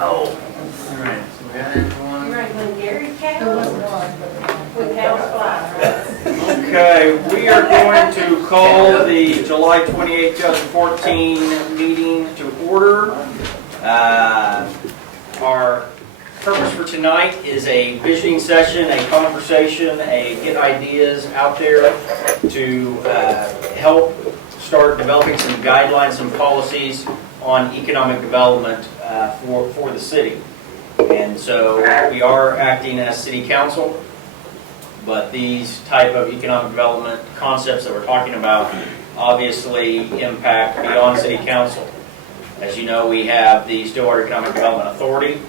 All right, so we got everyone. You ready when Gary came? When cows fly. Okay, we are going to call the July 28, 2014 meeting to order. Our purpose for tonight is a visioning session, a conversation, get ideas out there to help start developing some guidelines, some policies on economic development for the city. And so we are acting as city council, but these type of economic development concepts that we're talking about obviously impact beyond city council. As you know, we have the Stillwater Economic Development Authority,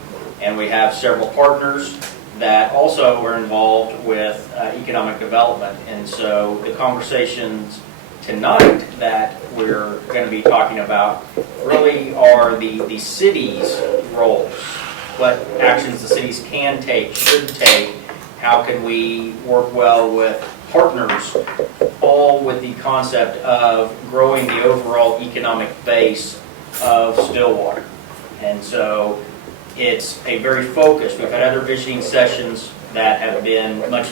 and we have several partners that also are involved with economic development. And so the conversations tonight that we're going to be talking about really are the city's roles, what actions the cities can take, should take, how can we work well with partners, all with the concept of growing the overall economic base of Stillwater. And so it's a very focused, we've had other visioning sessions that have been much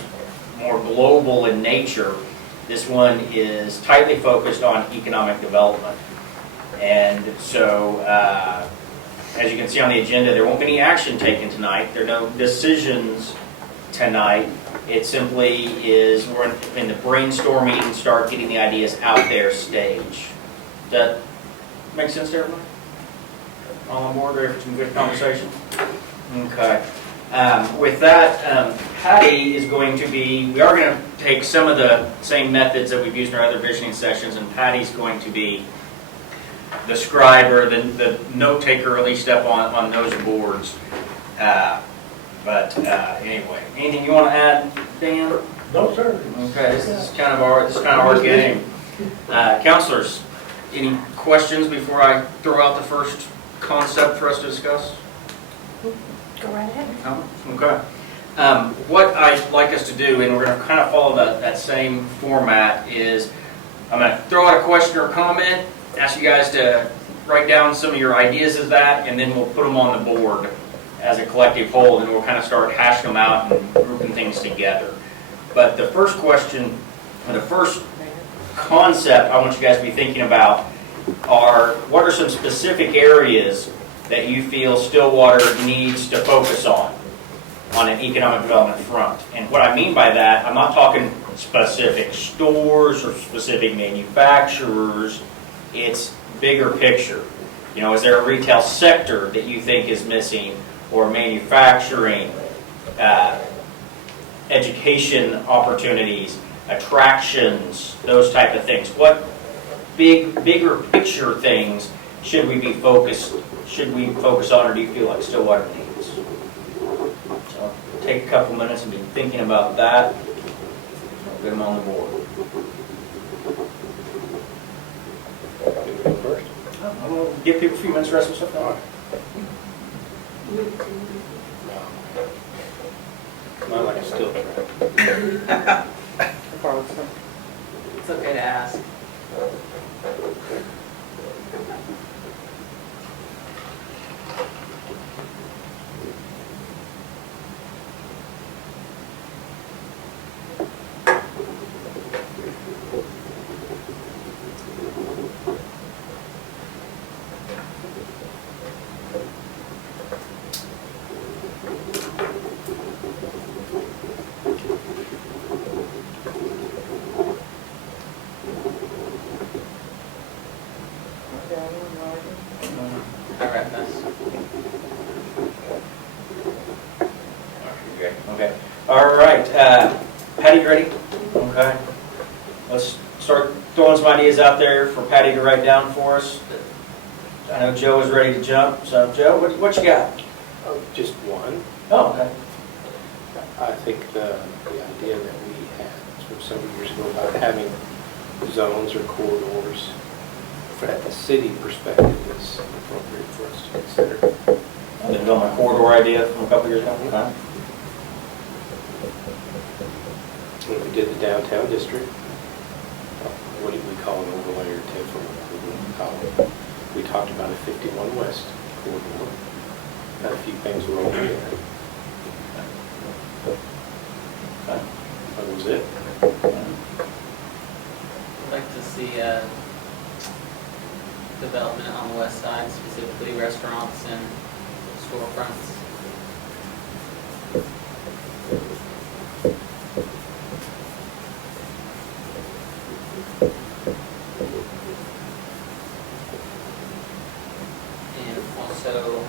more global in nature. This one is tightly focused on economic development. And so, as you can see on the agenda, there won't be any action taken tonight. There are no decisions tonight. It simply is, we're in the brainstorming, start getting the ideas out there stage. Does that make sense to everyone? All on board, ready for some good conversation? Okay. With that, Patty is going to be, we are going to take some of the same methods that we've used in our other visioning sessions, and Patty's going to be the scribe or the note taker, at least up on those boards. But anyway, anything you want to add, Dan? No, sir. Okay, this is kind of our game. Counselors, any questions before I throw out the first concept for us to discuss? Go right ahead. No? Okay. What I'd like us to do, and we're going to kind of follow that same format, is I'm going to throw out a question or comment, ask you guys to write down some of your ideas of that, and then we'll put them on the board as a collective whole, and we'll kind of start hashing them out and grouping things together. But the first question, or the first concept I want you guys to be thinking about are, what are some specific areas that you feel Stillwater needs to focus on an economic development front? And what I mean by that, I'm not talking specific stores or specific manufacturers. It's bigger picture. You know, is there a retail sector that you think is missing, or manufacturing, education opportunities, attractions, those type of things? What bigger picture things should we focus on, or do you feel like Stillwater needs? So take a couple minutes and be thinking about that. We'll get them on the board. First. I'm going to give people a few minutes to write some stuff down. Not like a steel trap. It's okay to ask. All right, nice. Okay. All right. Patty, you ready? Okay. Let's start throwing some ideas out there for Patty to write down for us. I know Joe is ready to jump. So, Joe, what you got? Oh, just one. Oh, okay. I think the idea that we had from several years ago about having zones or corridors at the city perspective is appropriate for us to consider. The development corridor idea from a couple years ago. Okay. When we did the downtown district, what did we call an overlay or TIF, or what did we call it? We talked about a 51 West corridor. Got a few things rolling there. That was it. I'd like to see development on the west side, specifically restaurants and storefronts. And also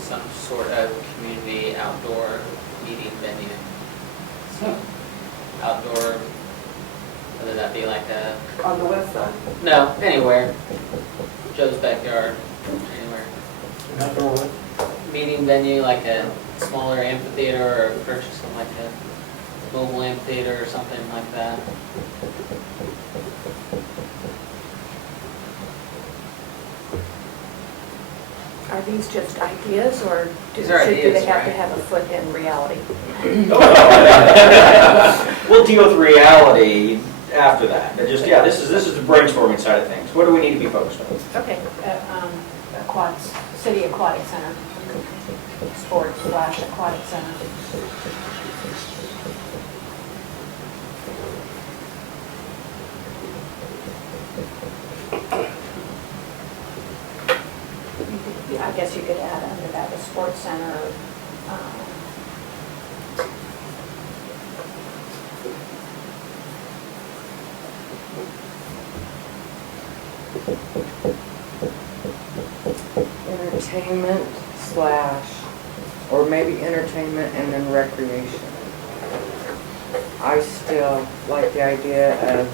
some sort of community outdoor meeting venue. So, outdoor, whether that be like a, On the west side? no, anywhere. Joe's backyard, anywhere. Outdoor what? Meeting venue, like a smaller amphitheater, or purchasing like a mobile amphitheater or something like that. Are these just ideas, or do These are they ideas, have to right? have a foot in reality? We'll deal with reality after that. But just, yeah, this is the brainstorming side of things. What do we need to be focused on? Okay, aquatics, city aquatic center, sports/aquatic center. I guess you could add under that a sports center. Entertainment slash, or maybe entertainment and then recreation. I still like the idea of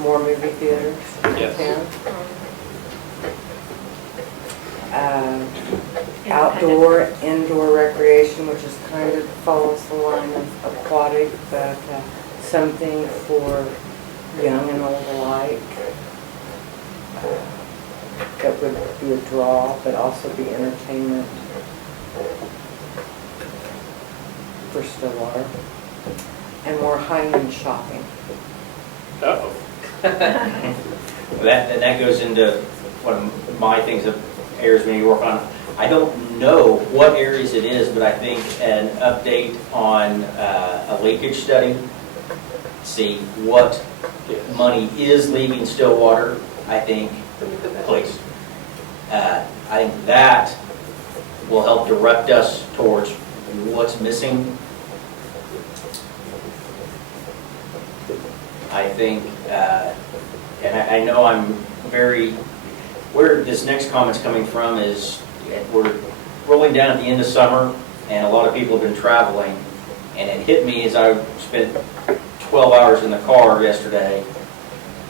more movie theaters in Yes. town. Independent. Outdoor, indoor recreation, which is kind of follows the line of aquatic, but something for young and old alike. That would be a draw, but also be entertainment for Stillwater. And more high-end shopping. Uh-oh. That goes into one of my things that areas we need to work on. I don't know what areas it is, but I think an update on a leakage study, see what money is leaving Stillwater, I think, please. I think that will help direct us towards what's missing. I think, and I know I'm very, where this next comment's coming from is we're rolling down at the end of summer and a lot of people have been traveling, and it hit me as I spent 12 hours in the car yesterday.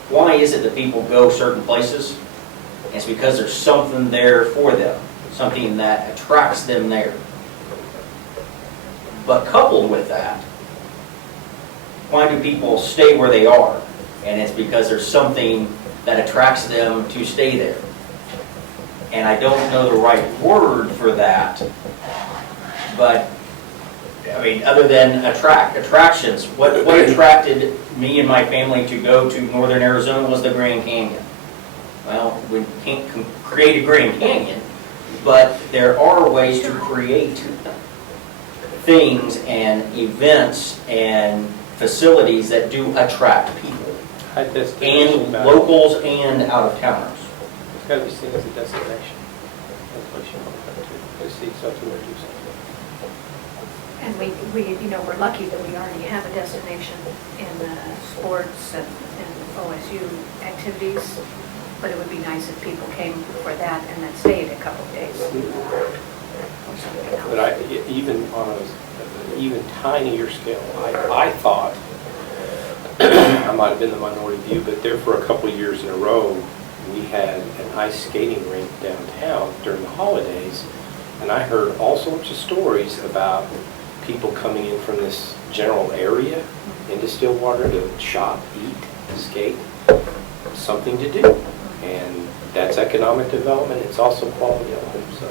Why is it that people go certain places? It's because there's something there for them, something that attracts them there. But coupled with that, why do people stay where they are? And it's because there's something that attracts them to stay there. And I don't know the right word for that, but I mean, other than attractions, what attracted me and my family to go to northern Arizona was the Grand Canyon. Well, we can't create a Grand Canyon, but there are ways to create things and events and facilities that do attract people, High destination and value. locals and out-of-towners. It's got to be seen as a destination. That's what you want to come to see something or do something. And we're lucky that we already have a destination in sports and OSU activities, but it would be nice if people came for that and then stayed a couple of days. Or something else. But even on an even tinier scale, I thought, I might have been the minority view, but there for a couple of years in a row, we had an ice skating rink downtown during the holidays, and I heard all sorts of stories about people coming in from this general area into Stillwater to shop, eat, skate, something to do. And that's economic development, it's also quality of life. So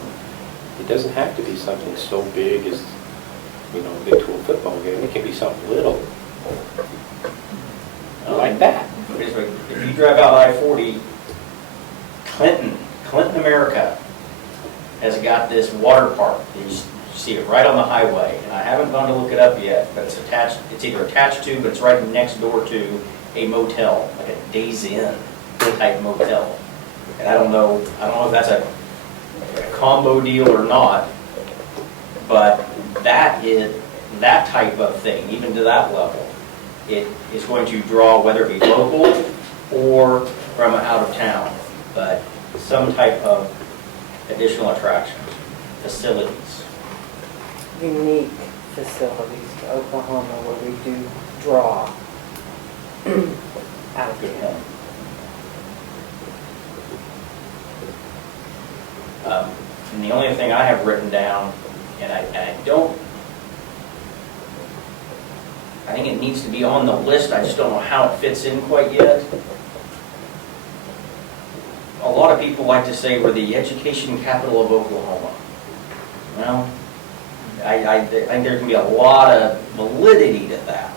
it doesn't have to be something so big as, a Big 12 football game. It can be something little, like that. If you drive out I-40, Clinton, America, has got this water park. You see it right on the highway, and I haven't gone to look it up yet, but it's attached, it's either attached to, but it's right next door to a motel, like a Days Inn type motel. And I don't know if that's a combo deal or not, but that type of thing, even to that level, it is going to draw, whether it be local or from out of town, but some type of additional attractions, facilities. Unique facilities to Oklahoma where we do draw out of Good town. point. And the only thing I have written down, and I think it needs to be on the list, I just don't know how it fits in quite yet. A lot of people like to say we're the education capital of Oklahoma. Well, I think there can be a lot of validity to that.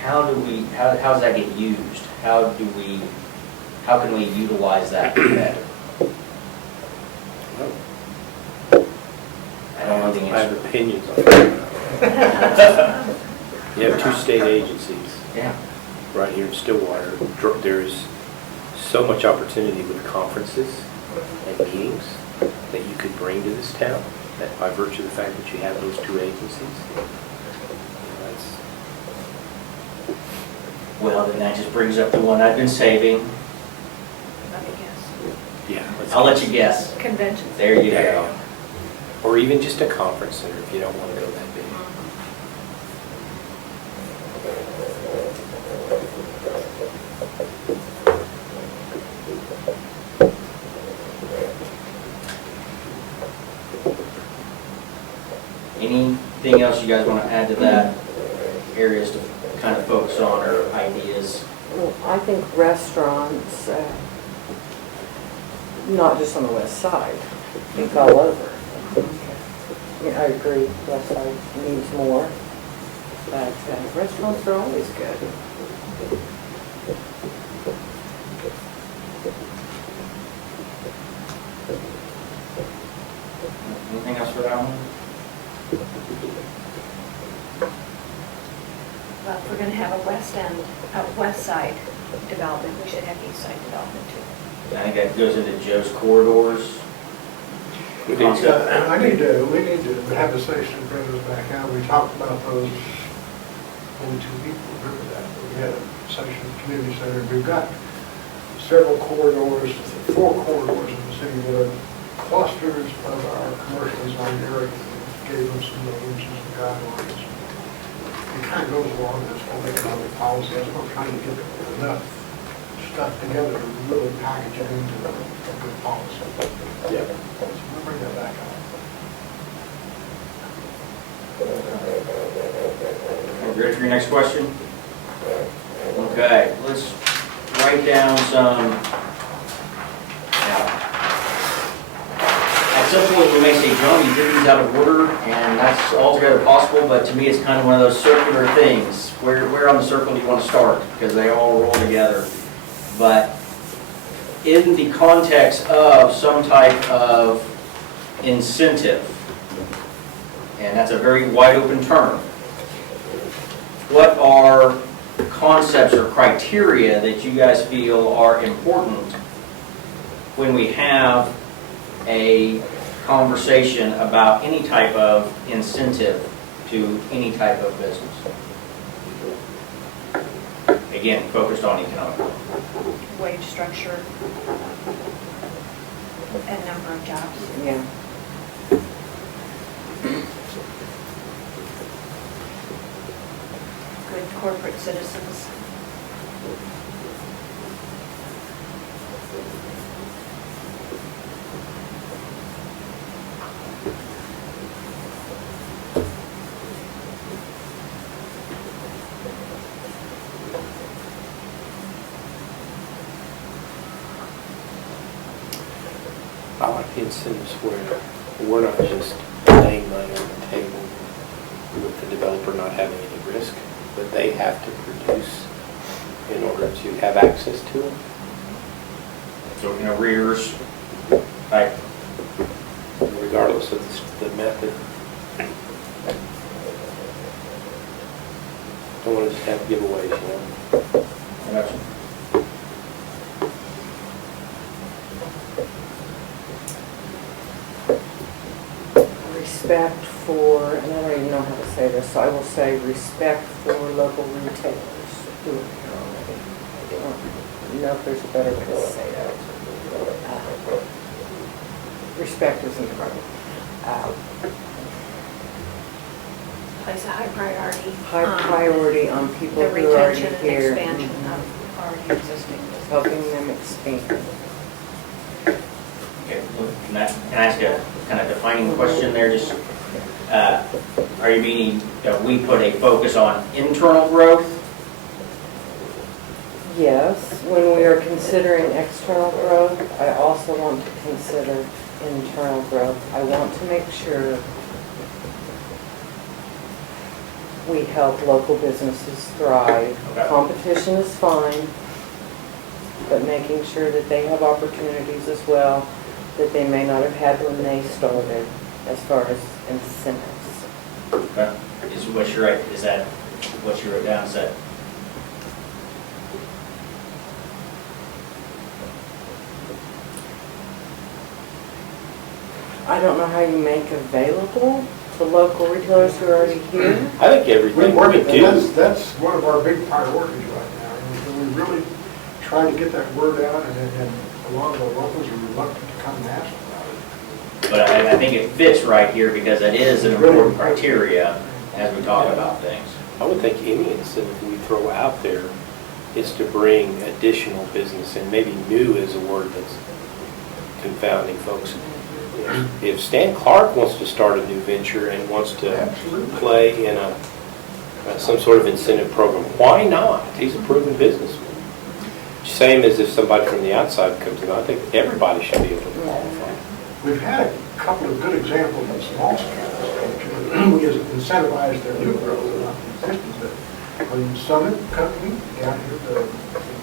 How does that get used? How can we utilize that better? I don't know the I have answer. opinions on that. You have 2 state agencies Yeah. right here in Stillwater. There's so much opportunity with conferences and meetings that you could bring to this town, that by virtue of the fact that you have those 2 agencies. That's, Well, then that just brings up the one I've been saving. Let me guess. yeah. I'll let you guess. Conventions. There you go. Or even just a conference center if you don't want to go that big. Anything else you guys want to add to that? Areas to kind of focus on or ideas? Well, I think restaurants, not just on the west side, I think all over. Yeah, I agree, west side needs more, but restaurants are always good. Anything else for that one? Well, if we're gonna have a west side development, we should have east side development too. I think that goes into Joe's corridors. We Concept. We need to have a session to bring those back out. We talked about those, only 2 people remember that. We had a session at the community center. We've got several corridors, 4 corridors in the city that are clusters of our commercial design area. Gave them some names and some guidelines. It kind of goes along with this whole economic policy. We're trying to get enough stuff together to really package it into a good policy. Yeah. So we'll bring that back up. Ready for your next question? Okay, let's write down some. Now, at some point, we may say, John, you did these out of order, and that's altogether possible, but to me, it's kind of one of those circular things. Where on the circle do you want to start? Because they all roll together. But in the context of some type of incentive, and that's a very wide open term, what are concepts or criteria that you guys feel are important when we have a conversation about any type of incentive to any type of business? Again, focused on economic growth. Wage structure and number of jobs. Yeah. Good corporate citizens. I like the incentives where we're not just laying money on the table with the developer not having any risk, but they have to produce in order to have access to it. So in arrears type regardless of the method. Don't want to just have giveaways, you know? Gotcha. Respect for, and I don't even know how to say this, so I will say respect for local retailers. Ooh, I don't know if there's a better way to say that. Respect isn't the right. Place a high priority. High on priority on people The who are already retention and here. expansion of already existing. Helping them expand. Okay, well, can I ask a kind of defining question there? Just, are you meaning that we put a focus on internal growth? Yes, when we are considering external growth, I also want to consider internal growth. I want to make sure we help local businesses thrive. Okay. Competition is fine, but making sure that they have opportunities as well that they may not have had when they started, as far as incentives. Okay. Is what you're right, is that what you wrote down, is that? I don't know how you make available to local retailers who are already here. I think everything we do. That's one of our big priorities right now. And we really try to get that word out, and a lot of the locals are reluctant to come and ask about it. But I think it fits right here because it is an important criteria as we talk about things. I would think any incentive we throw out there is to bring additional business, and maybe new is a word that's confounding folks. If Stan Clark wants to start a new venture and wants to Absolutely. play in some sort of incentive program, why not? He's a proven businessman. Same as if somebody from the outside comes in, I think everybody should be able to qualify. We've had a couple of good examples of small scale. We just incentivize their new growth, not the existing. But when Summit Company down here, the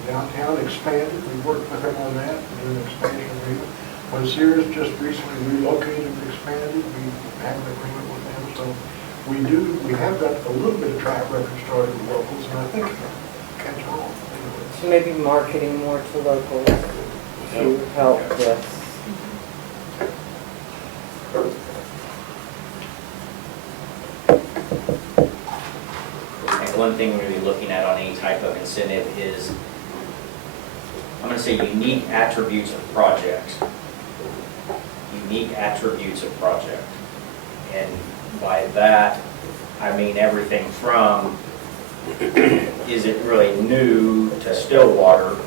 downtown expanded, we worked with them on that, doing an expansion agreement. When Sears just recently relocated and expanded, we have an agreement with them. So we have got a little bit of track record started with locals, and I think it'll catch on. So maybe marketing more to locals to help this. And one thing we're going to be looking at on any type of incentive is, I'm going to say unique attributes of project. Unique attributes of project. And by that, I mean everything from, is it really new to Stillwater,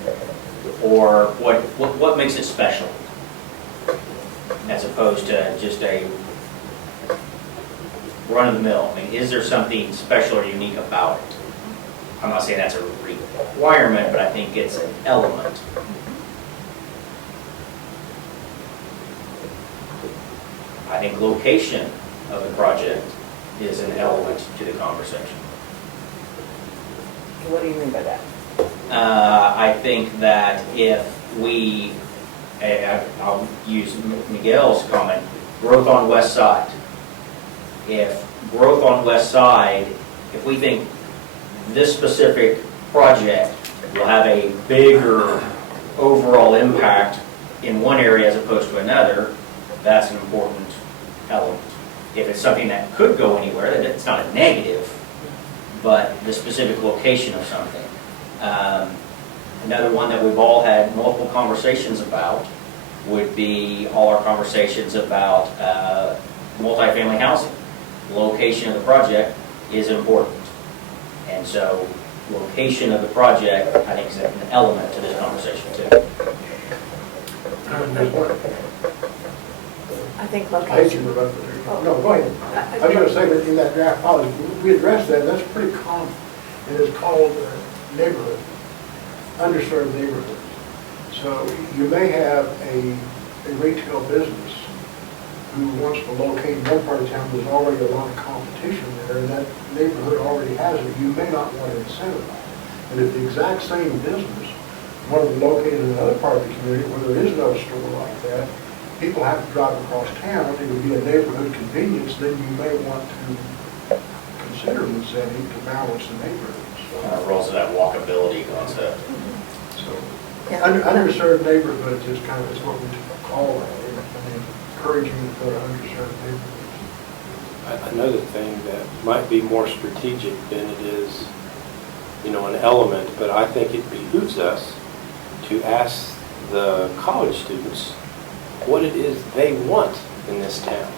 or what makes it special? As opposed to just a run-of-the-mill. I mean, is there something special or unique about it? I'm not saying that's a requirement, but I think it's an element. I think location of the project is an element to the conversation. What do you mean by that? I think that if we, I'll use Miguel's comment, growth on West Side. If growth on West Side, if we think this specific project will have a bigger overall impact in one area as opposed to another, that's an important element. If it's something that could go anywhere, then it's not a negative, but the specific location of something. Another one that we've all had multiple conversations about would be all our conversations about multifamily housing. Location of the project is important. And so location of the project, I think, is an element to this conversation too. I think I hate location. you, Rebecca. No, go ahead. I was going to say that in that draft policy, we addressed that, that's pretty common. And it's called neighborhood, underserved neighborhoods. So you may have a retail business who wants to locate in one part of town, there's already a lot of competition there, and that neighborhood already has it. You may not want to incentivize. And if the exact same business wanted to locate in another part of the community where there is no store like that, people have to drive across town, it would be a neighborhood convenience, then you may want to consider Linsetti to balance the neighborhoods. Rolls of that walkability concept. So, Yeah. underserved neighborhoods is kind of, is what we call it, and encouraging to go to underserved neighborhoods. Another thing that might be more strategic than it is, an element, but I think it behooves us to ask the college students what it is they want in this town.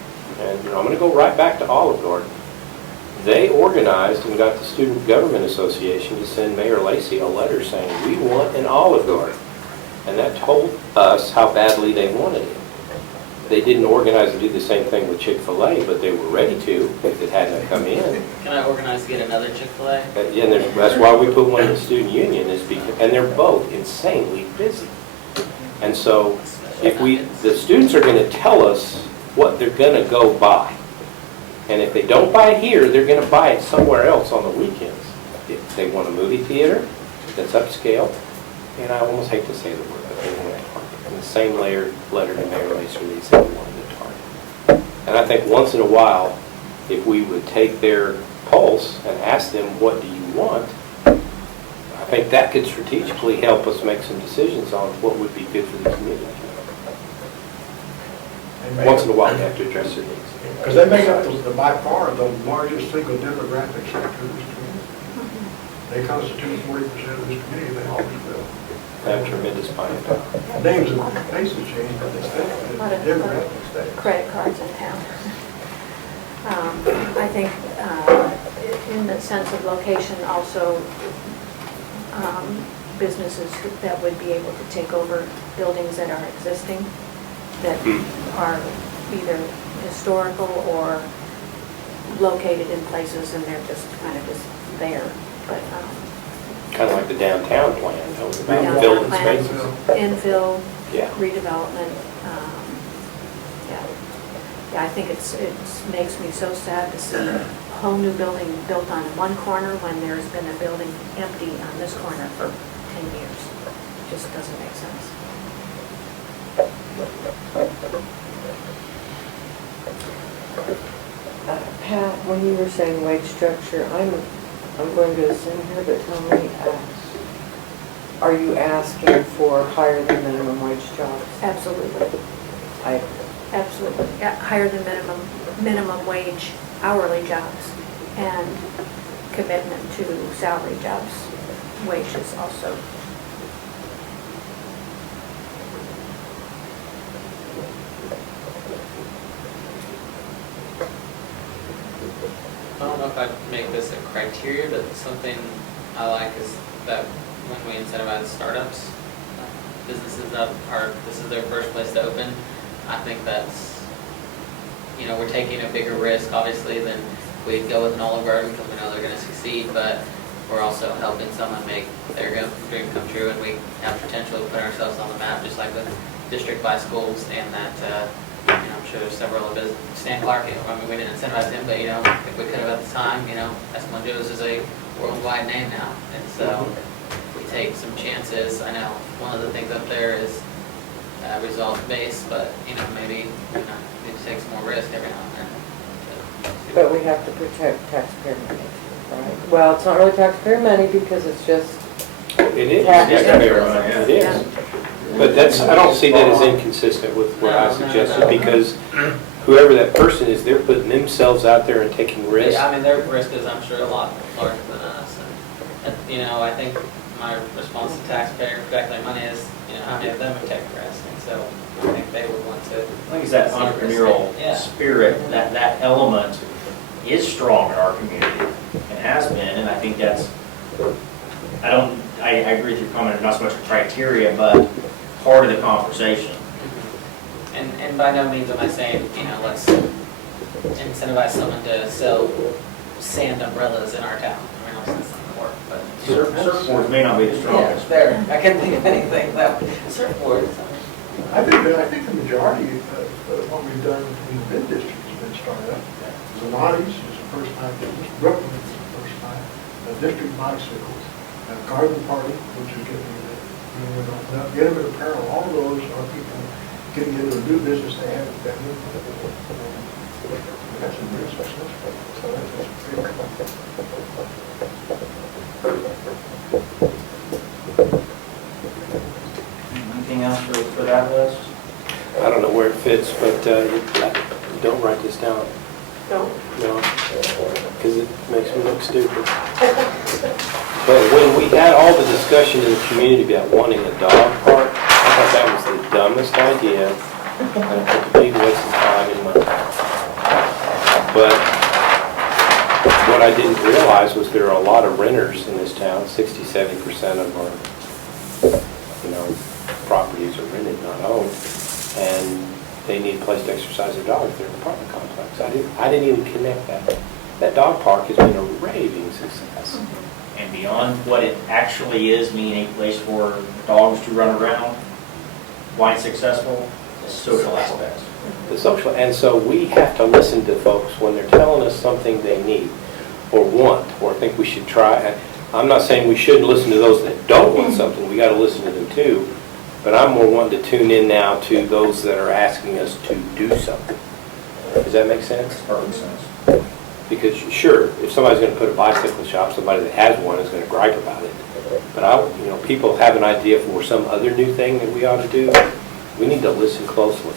And, I'm going to go right back to Olive Garden. They organized and got the Student Government Association to send Mayor Lacy a letter saying, we want an Olive Garden. And that told us how badly they wanted it. They didn't organize and do the same thing with Chick-fil-A, but they were ready to if it hadn't come in. Can I organize to get another Chick-fil-A? And that's why we put one in the student union, is because, and they're both insanely busy. And so if the students are going to tell us what they're going to go buy. And if they don't buy it here, they're going to buy it somewhere else on the weekends. If they want a movie theater that's upscale, and I almost hate to say the word, but they want a Target. In the same letter to Mayor Lacy, they said they wanted a Target. And I think once in a while, if we would take their pulse and ask them, what do you want? I think that could strategically help us make some decisions on what would be good for the community. Once in a while, we have to address their needs. Because they make up by far the largest single demographic sector of this community. They constitute 40% of this community, they always will. They have tremendous buying power. Names and faces change, but they stay, the demographics stay. Credit cards in town. I think in the sense of location also, businesses that would be able to take over buildings that are existing, that are either historical or located in places and they're just kind of just there. But Kind of like the downtown plan, that was about downtown building plan, spaces. infill, Yeah. redevelopment, yeah, I think it makes me so sad to see a whole new building built on one corner when there's been a building empty on this corner for 10 years. It just doesn't make sense. Pat, when you were saying wage structure, I'm going to assume here, but tell me, are you asking for higher than minimum wage jobs? Absolutely, absolutely. Yeah, higher than minimum wage hourly jobs and commitment to salary jobs, wages also. I don't know if I'd make this a criteria, but something I like is that when we incentivize startups, businesses that this is their first place to open, I think that's, we're taking a bigger risk, obviously, than we'd go with an Olive Garden because we know they're going to succeed, but we're also helping someone make their dream come true, and we have potential to put ourselves on the map, just like with district-wide schools, and that, I'm sure there's several of business. Stan Clark, we didn't incentivize him, but, if we could have at the time, Eskimo Joe's is a worldwide name now, and so we take some chances. I know one of the things up there is result-based, but, maybe, we need to take some more risk every now and then. But we have to protect taxpayer money, right? Well, it's not really taxpayer money because it's just, It is. Tax- Taxpayer money. It is. But I don't see that as inconsistent with what I suggested, because whoever that person is, they're putting themselves out there and taking risks. Yeah, their risk is, I'm sure, a lot larger than us. And, I think my response to taxpayer protect their money is, how many of them have taken risk? And so I think they would want to. I think it's that entrepreneurial spirit, that element is strong in our community and has been, and I think that's, I agree with your comment, not so much a criteria, but part of the conversation. And by no means am I saying, let's incentivize someone to sell sand umbrellas in our town. That's not going to work, but. Surfboards may not be the strongest. There. I couldn't think of anything that surfboards. I think the majority of what we've done in the bid district has been started up. Zanotti's is the first time, Brooklyn is the first time, District Bicycles, Garden Party, which is getting, Intimate Apparel, all those are people getting into a new business they haven't been in. That's some real success. So that's pretty cool. Anything else for that list? I don't know where it fits, but don't write this down. No. No, because it makes me look stupid. But when we had all the discussion in the community about wanting a dog park, I thought that was the dumbest idea and a complete waste of time and money. But what I didn't realize was there are a lot of renters in this town. 60–70% of our, properties are rented, not owned, and they need a place to exercise their dogs. They're in an apartment complex. I didn't even connect that. That dog park has been a raving success. And beyond what it actually is, meaning a place for dogs to run around, why it's successful, the social aspects. The social, and so we have to listen to folks when they're telling us something they need or want or think we should try. And I'm not saying we shouldn't listen to those that don't want something. We got to listen to them too. But I'm more wanting to tune in now to those that are asking us to do something. Does that make sense? Perfect sense. Because sure, if somebody's going to put a bicycle shop, somebody that has one is going to gripe about it. But people have an idea for some other new thing that we ought to do. We need to listen closely.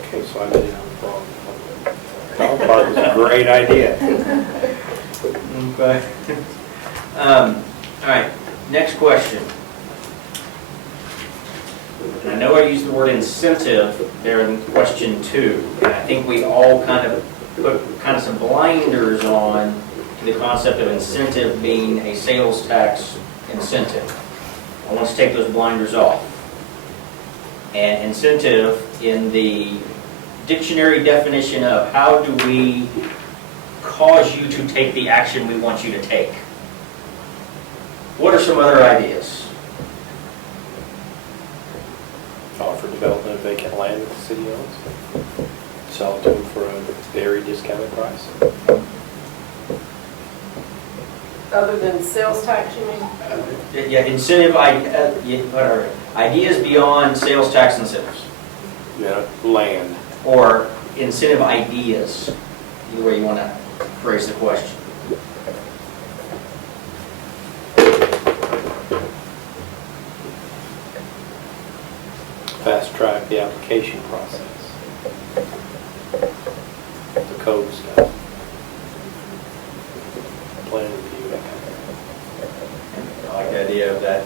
Okay, so I made it on the phone. Dog park is a great idea. Okay. All right, next question. And I know I used the word incentive there in question 2, and I think we all kind of put some blinders on to the concept of incentive being a sales tax incentive. I want to take those blinders off. And incentive in the dictionary definition of how do we cause you to take the action we want you to take? What are some other ideas? Offer development of vacant land that the city owns. Sell it to them for a very discounted price. Other than sales tax, you mean? Yeah, incentive, whatever. Ideas beyond sales tax incentives. Land. Or incentive ideas, either way you want to phrase the question. Fast track the application process. The code stuff. Plan review, that kind of thing. I like the idea of that.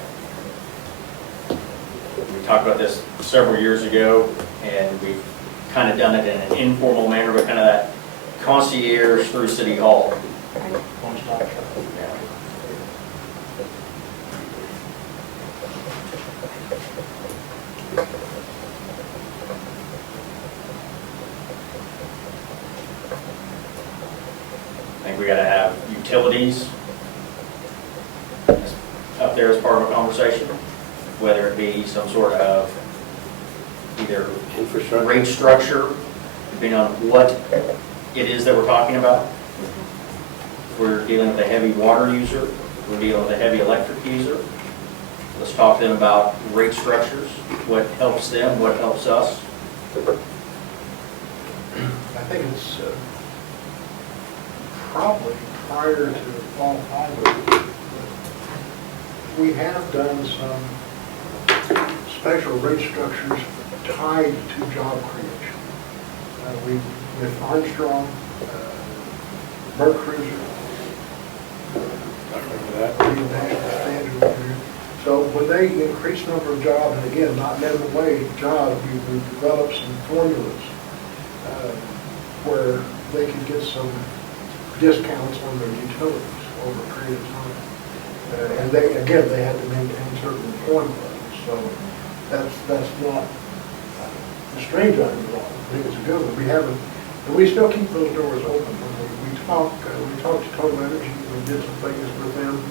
We talked about this several years ago, and we've kind of done it in an informal manner, but kind of that concierge through City Hall. I think we got to have utilities up there as part of a conversation, whether it be some sort of either Infrastructure. rate structure, depending on what it is that we're talking about. If we're dealing with a heavy water user, if we're dealing with a heavy electric user, let's talk to them about rate structures, what helps them, what helps us. I think it's probably prior to all five, we have done some special rate structures tied to job creation. With Armstrong, Merc Cruiser, I remember that. the National Standard Review. So when they increase the number of jobs, and again, not minimum wage jobs, we developed some formulas where they could get some discounts on their utilities over a period of time. And they had to maintain certain employment levels. So that's not a strange item at all. I think it's a good one. We haven't, and we still keep those doors open. We talked to Total Energy, we did some things with them.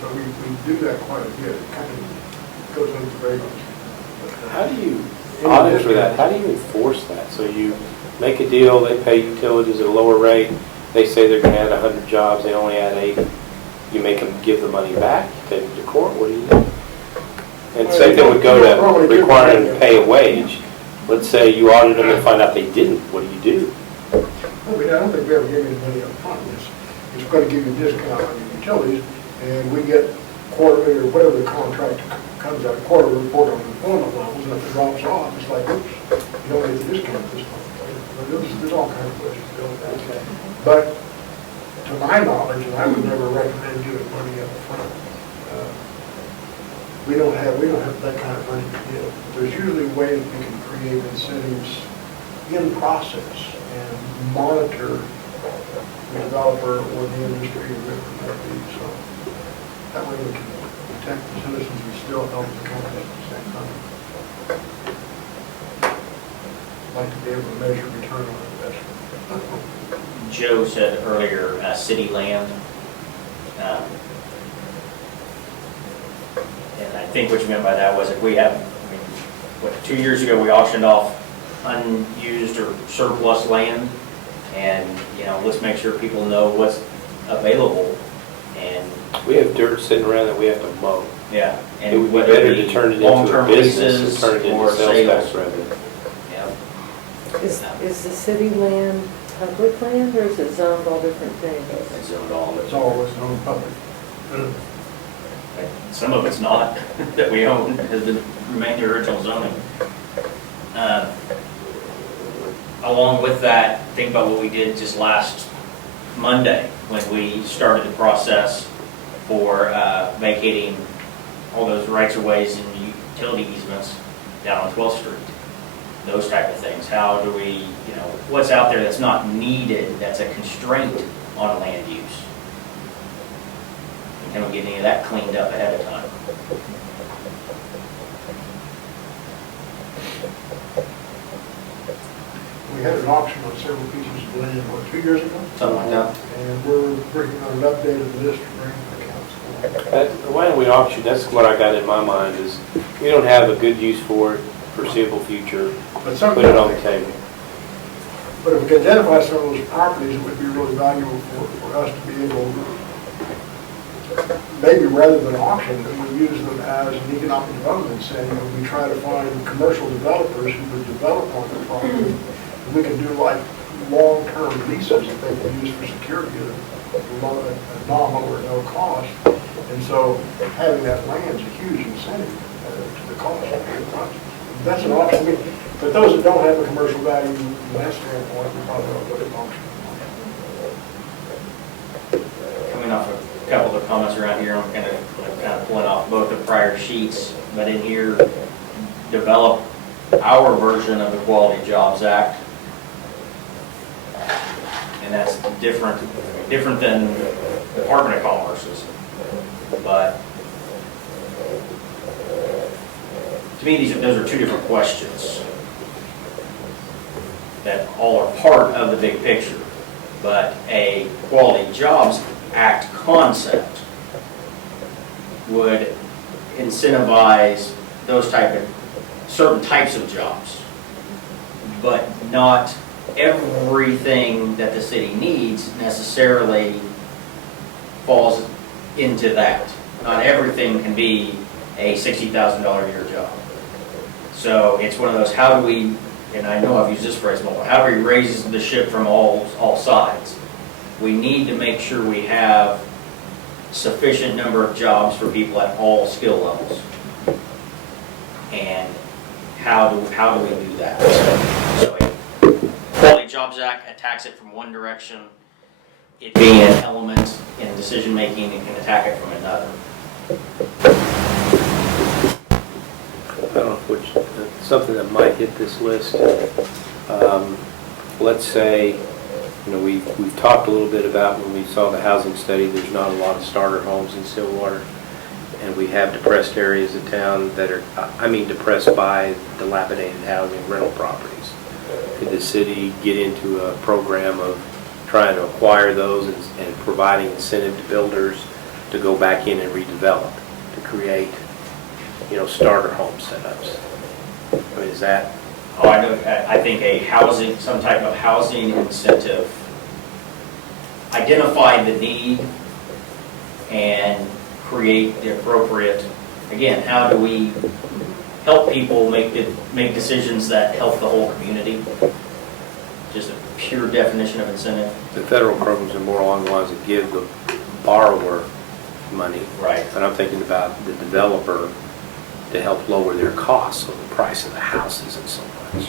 So we do that quite a bit. It kind of goes under the radar. How do you audit for that? How do you enforce that? So you make a deal, they pay utilities at a lower rate, they say they're going to add 100 jobs, they only add 80. You make them give the money back, you take them to court, what do you do? And same thing would go to requiring them to pay a wage. Let's say you audit them and find out they didn't, what do you do? I mean, I don't think we ever give you the money up front. It's going to give you a discount on your utilities, and we get quarterly or whatever the contract comes out, quarterly report on the employment levels, and if it drops off, it's like, oops, you don't get the discount this month. There's all kinds of ways to deal with that. But to my knowledge, and I would never recommend giving money up front. We don't have that kind of money to give. There's usually ways we can create incentives in process and monitor the developer or the industry, whoever it might be. So that way we can protect the citizens and still help the company at the same time. I'd like to be able to measure return on investment. Joe said earlier, city land. And I think what you meant by that was if we have, 2 years ago, we auctioned off unused or surplus land. And, let's make sure people know what's available. And We have dirt sitting around that we have to mow. yeah, It would and be whether better it to be turn it into a long-term business leases and turn it or into sales tax sales. revenue. Yeah, Is the city land public land or is it zoned all different things? it's zoned all. It's always known public. Some of it's not, that we own, has been, remained the original zoning. Along with that, think about what we did just last Monday, when we started the process for vacating all those rights-of-ways and utility easements down on 12th Street. Those type of things. How do we, what's out there that's not needed, that's a constraint on land use? And can we get any of that cleaned up ahead of time? We had an auction on several pieces of land, 2 years ago? Something like that. And we're working on an updated list to bring to the council. Why don't we auction, that's what I got in my mind, is we don't have a good use for it, foreseeable future, But put it on the table. But if we can identify some of those properties, it would be really valuable for us to be able, maybe rather than auction, that we use them as an economic development center. We try to find commercial developers who would develop on the property. And we can do like long-term leases that they can use for security at a nominal or no cost. And so having that land is a huge incentive to the cost of the project. That's an option. But those that don't have a commercial value from that standpoint, we probably don't look at auction. Coming off a couple of comments around here, I'm kind of pulling off both the prior sheets, but in here, develop our version of the Quality Jobs Act. And that's different than Department of Commerce's. But to me, those are two different questions that all are part of the big picture. But a Quality Jobs Act concept would incentivize those certain types of jobs, but not everything that the city needs necessarily falls into that. Not everything can be a $60,000 a year job. So it's one of those, how do we, and I know I've used this phrase more, how do we raise the ship from all sides? We need to make sure we have sufficient number of jobs for people at all skill levels. And how do we do that? So a Quality Jobs Act attacks it from one direction. It being an element in decision making, it can attack it from another. I don't know which, something that might hit this list. Let's say, we've talked a little bit about when we saw the housing study, there's not a lot of starter homes in Stillwater. And we have depressed areas of town that are, depressed by dilapidated housing rental properties. Could the city get into a program of trying to acquire those and providing incentive to builders to go back in and redevelop, to create, starter home setups? Is that? Oh, I think some type of housing incentive, identify the need and create the appropriate again, how do we help people make decisions that help the whole community? Just a pure definition of incentive. The federal programs are more along the lines that give the borrower money. Right. And I'm thinking about the developer to help lower their costs, so the price of the house isn't so much.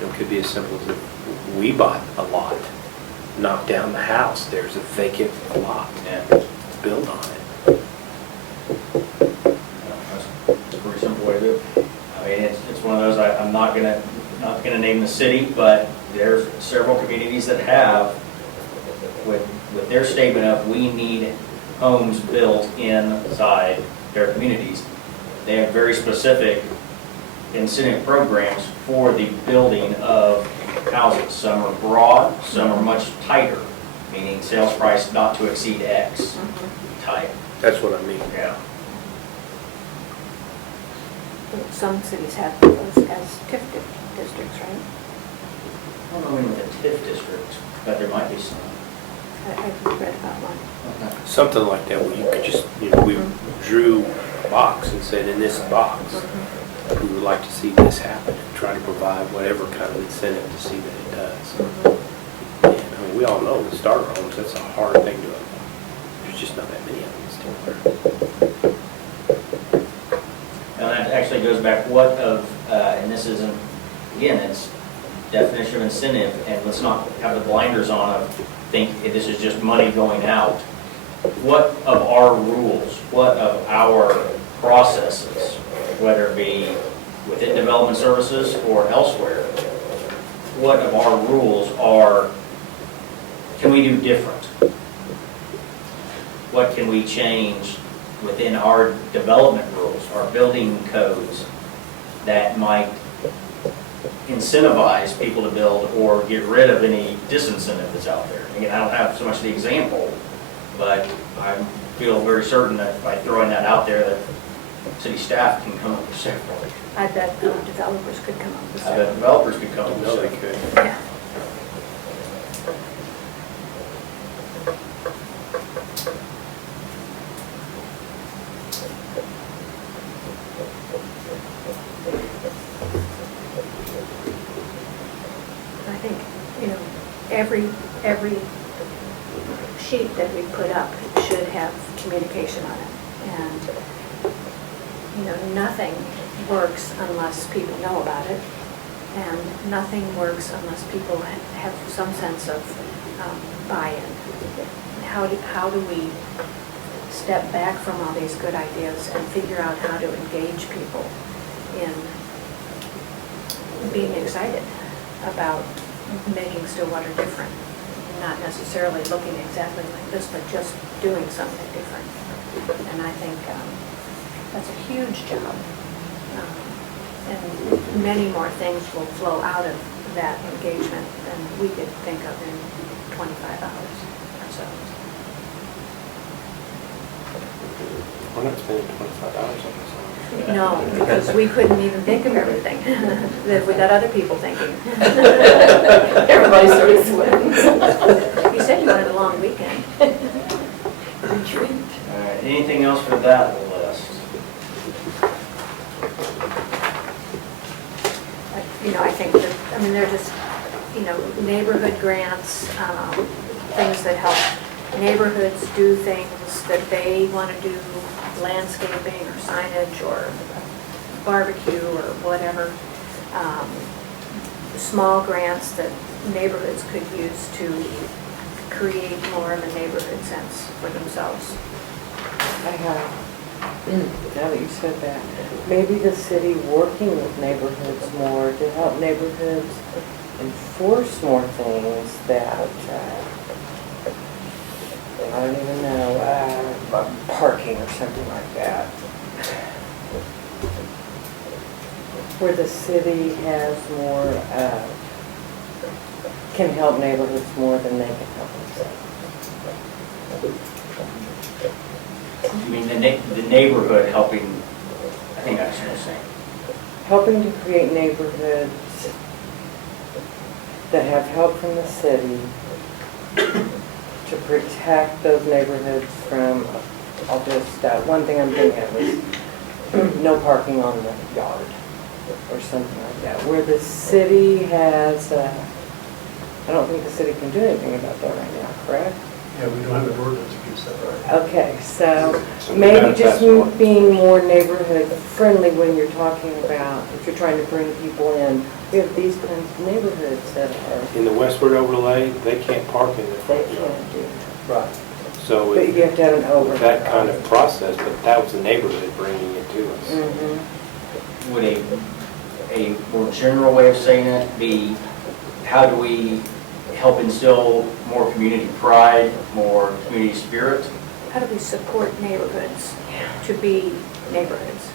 It could be as simple as if we bought a lot, knocked down the house, there's a vacant lot, Yeah. build on it. That's a pretty simple way to do it. I mean, it's one of those, I'm not gonna name the city, but there's several communities that have, with their statement of, we need homes built inside their communities. They have very specific incentive programs for the building of houses. Some are broad, some are much tighter, meaning sales price not to exceed X type. That's what I mean. Yeah. Some cities have those as TIF districts, right? I don't know in the TIF district, but there might be some. I've read about one. Something like that, where you could just, we drew a box and said, in this box, we would like to see this happen, and try to provide whatever kind of incentive to see that it does. And, I mean, we all know the starter homes, that's a hard thing to, there's just not that many of them still. And that actually goes back, and this isn't, again, it's definition of incentive, and let's not have the blinders on of think this is just money going out. What of our rules, what of our processes, whether it be within development services or elsewhere, what of our rules can we do different? What can we change within our development rules, our building codes, that might incentivize people to build or get rid of any disincentive that's out there? Again, I don't have so much the example, but I feel very certain that by throwing that out there, that city staff can come up with several. I bet developers could come up with I bet that. developers could come up with No, they several. could. Yeah. I think, every sheet that we put up should have communication on it. And, nothing works unless people know about it. And nothing works unless people have some sense of buy-in. How do we step back from all these good ideas and figure out how to engage people in being excited about making Stillwater different? Not necessarily looking exactly like this, but just doing something different. And I think that's a huge job. And many more things will flow out of that engagement than we could think of in 25 hours or so. We're not spending $25 on this. No, because we couldn't even think of everything that we got other people thinking. Everybody started sweating. You said you wanted a long weekend. Retreat. All right, anything else for that list? I think that, they're just, neighborhood grants, things that help neighborhoods do things that they want to do, landscaping or signage or barbecue or whatever. Small grants that neighborhoods could use to create more of a neighborhood sense for themselves. I have, now that you said that, maybe the city working with neighborhoods more to help neighborhoods enforce more things that, I don't even know, parking or something like that. Where the city has more, can help neighborhoods more than they can help themselves. You mean the neighborhood helping, I think that's what I'm saying. Helping to create neighborhoods that have help from the city to protect those neighborhoods from, I'll just, one thing I'm thinking of is no parking on the yard or something like that, where the city has, I don't think the city can do anything about that right now, correct? Yeah, we don't have an ordinance against that, right? Okay, so So we maybe gotta just pass more. being more neighborhood friendly when you're talking about, if you're trying to bring people in. We have these kinds of neighborhoods that are, In the westward overlay, they can't park in the they front yard. can't do that. Right. So But you have to have an with overlay. that kind of process, but that was the neighborhood bringing it to us. Mhm. Would a more general way of saying it be, how do we help instill more community pride, more community spirit? How do we support neighborhoods to be neighborhoods?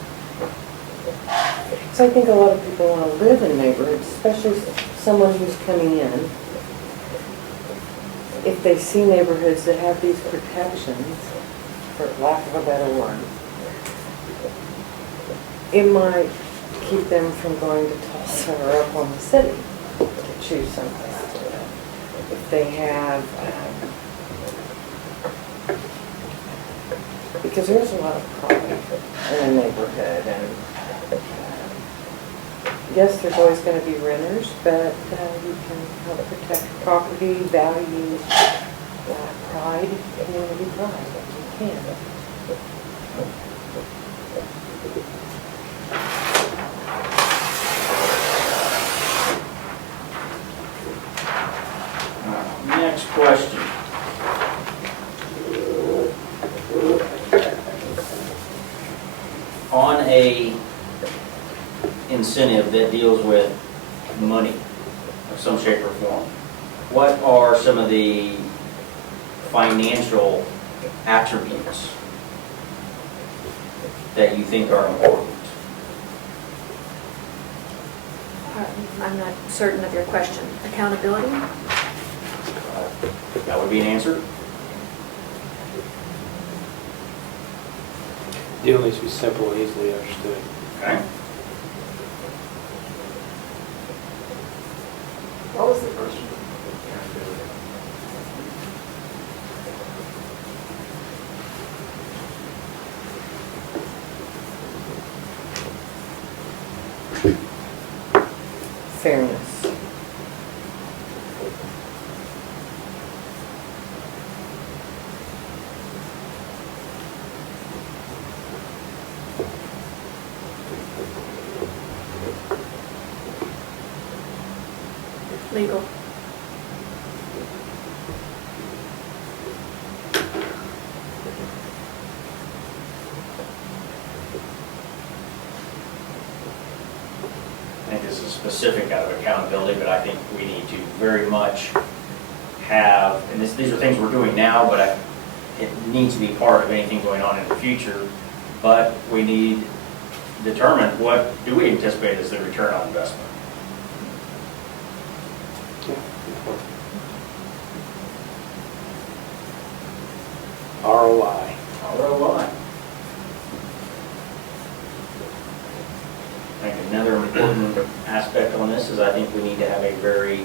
So I think a lot of people want to live in neighborhoods, especially someone who's coming in. If they see neighborhoods that have these protections, for lack of a better word, it might keep them from going to Tulsa or Oklahoma City to choose someplace to live. If they have, because there's a lot of crime in a neighborhood, and yes, there's always going to be renters, but you can help protect property values, pride, community pride, you can. Next question. On a incentive that deals with money of some shape or form, what are some of the financial attributes that you think are important? I'm not certain of your question. Accountability? That would be an answer. Deal needs to be simple and easily understood. Okay. What was the first one? Fairness. Legal? I think this is specific out of accountability, but I think we need to very much have, and these are things we're doing now, but it needs to be part of anything going on in the future. But we need to determine what do we anticipate as the return on investment. ROI. ROI. I think another important aspect on this is I think we need to have a very,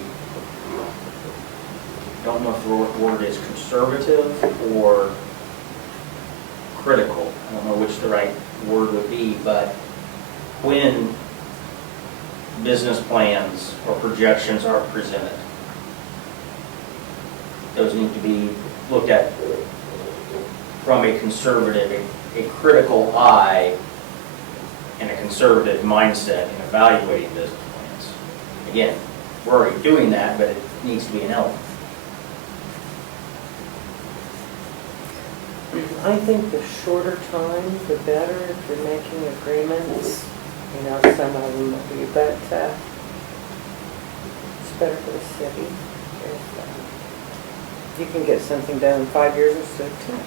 don't know if the word is conservative or critical. I don't know which the right word would be, but when business plans or projections are presented, those need to be looked at from a conservative, a critical eye, and a conservative mindset in evaluating business plans. Again, we're already doing that, but it needs to be an element. I think the shorter time, the better if you're making agreements. You know, some of them will be, but it's better for the city if you can get something done in 5 years instead of 10.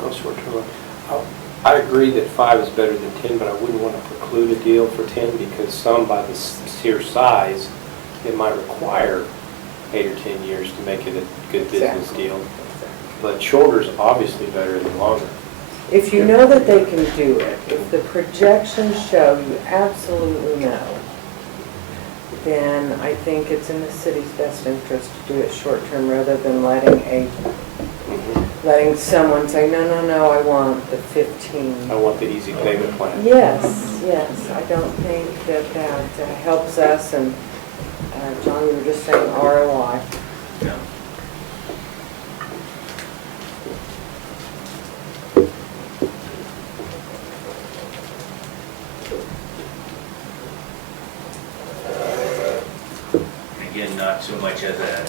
Well, short term, I agree that 5 is better than 10, but I wouldn't want to preclude a deal for 10 because some, by the sheer size, it might require 8 or 10 years to make it a good business Exactly. deal. But shorter's obviously better than longer. If you know that they can do it, if the projections show you absolutely know, then I think it's in the city's best interest to do it short-term rather than letting someone say, no, no, no, I want the 15. I want the easy payment plan. Yes, yes, I don't think that helps us, and John, you were just saying ROI. Yeah. Again, not so much as a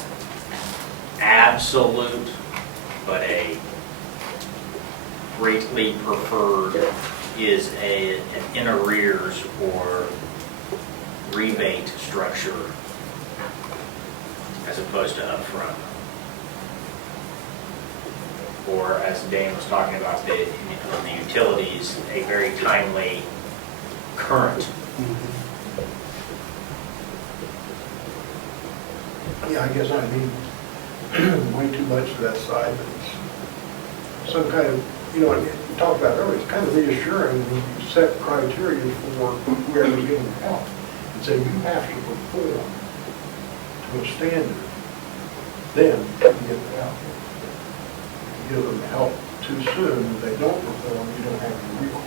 absolute, but a greatly preferred is an in arrears or rebate structure as opposed to upfront. Or as Dan was talking about, on the utilities, a very timely current. Yeah, I guess I need way too much of that side, but it's some kind of, you know, you talked about earlier, it's kind of reassuring when you set criteria for whoever's getting help. And say you have to perform to a standard, then you get the help. If you give them help too soon, if they don't perform, you don't have any recourse.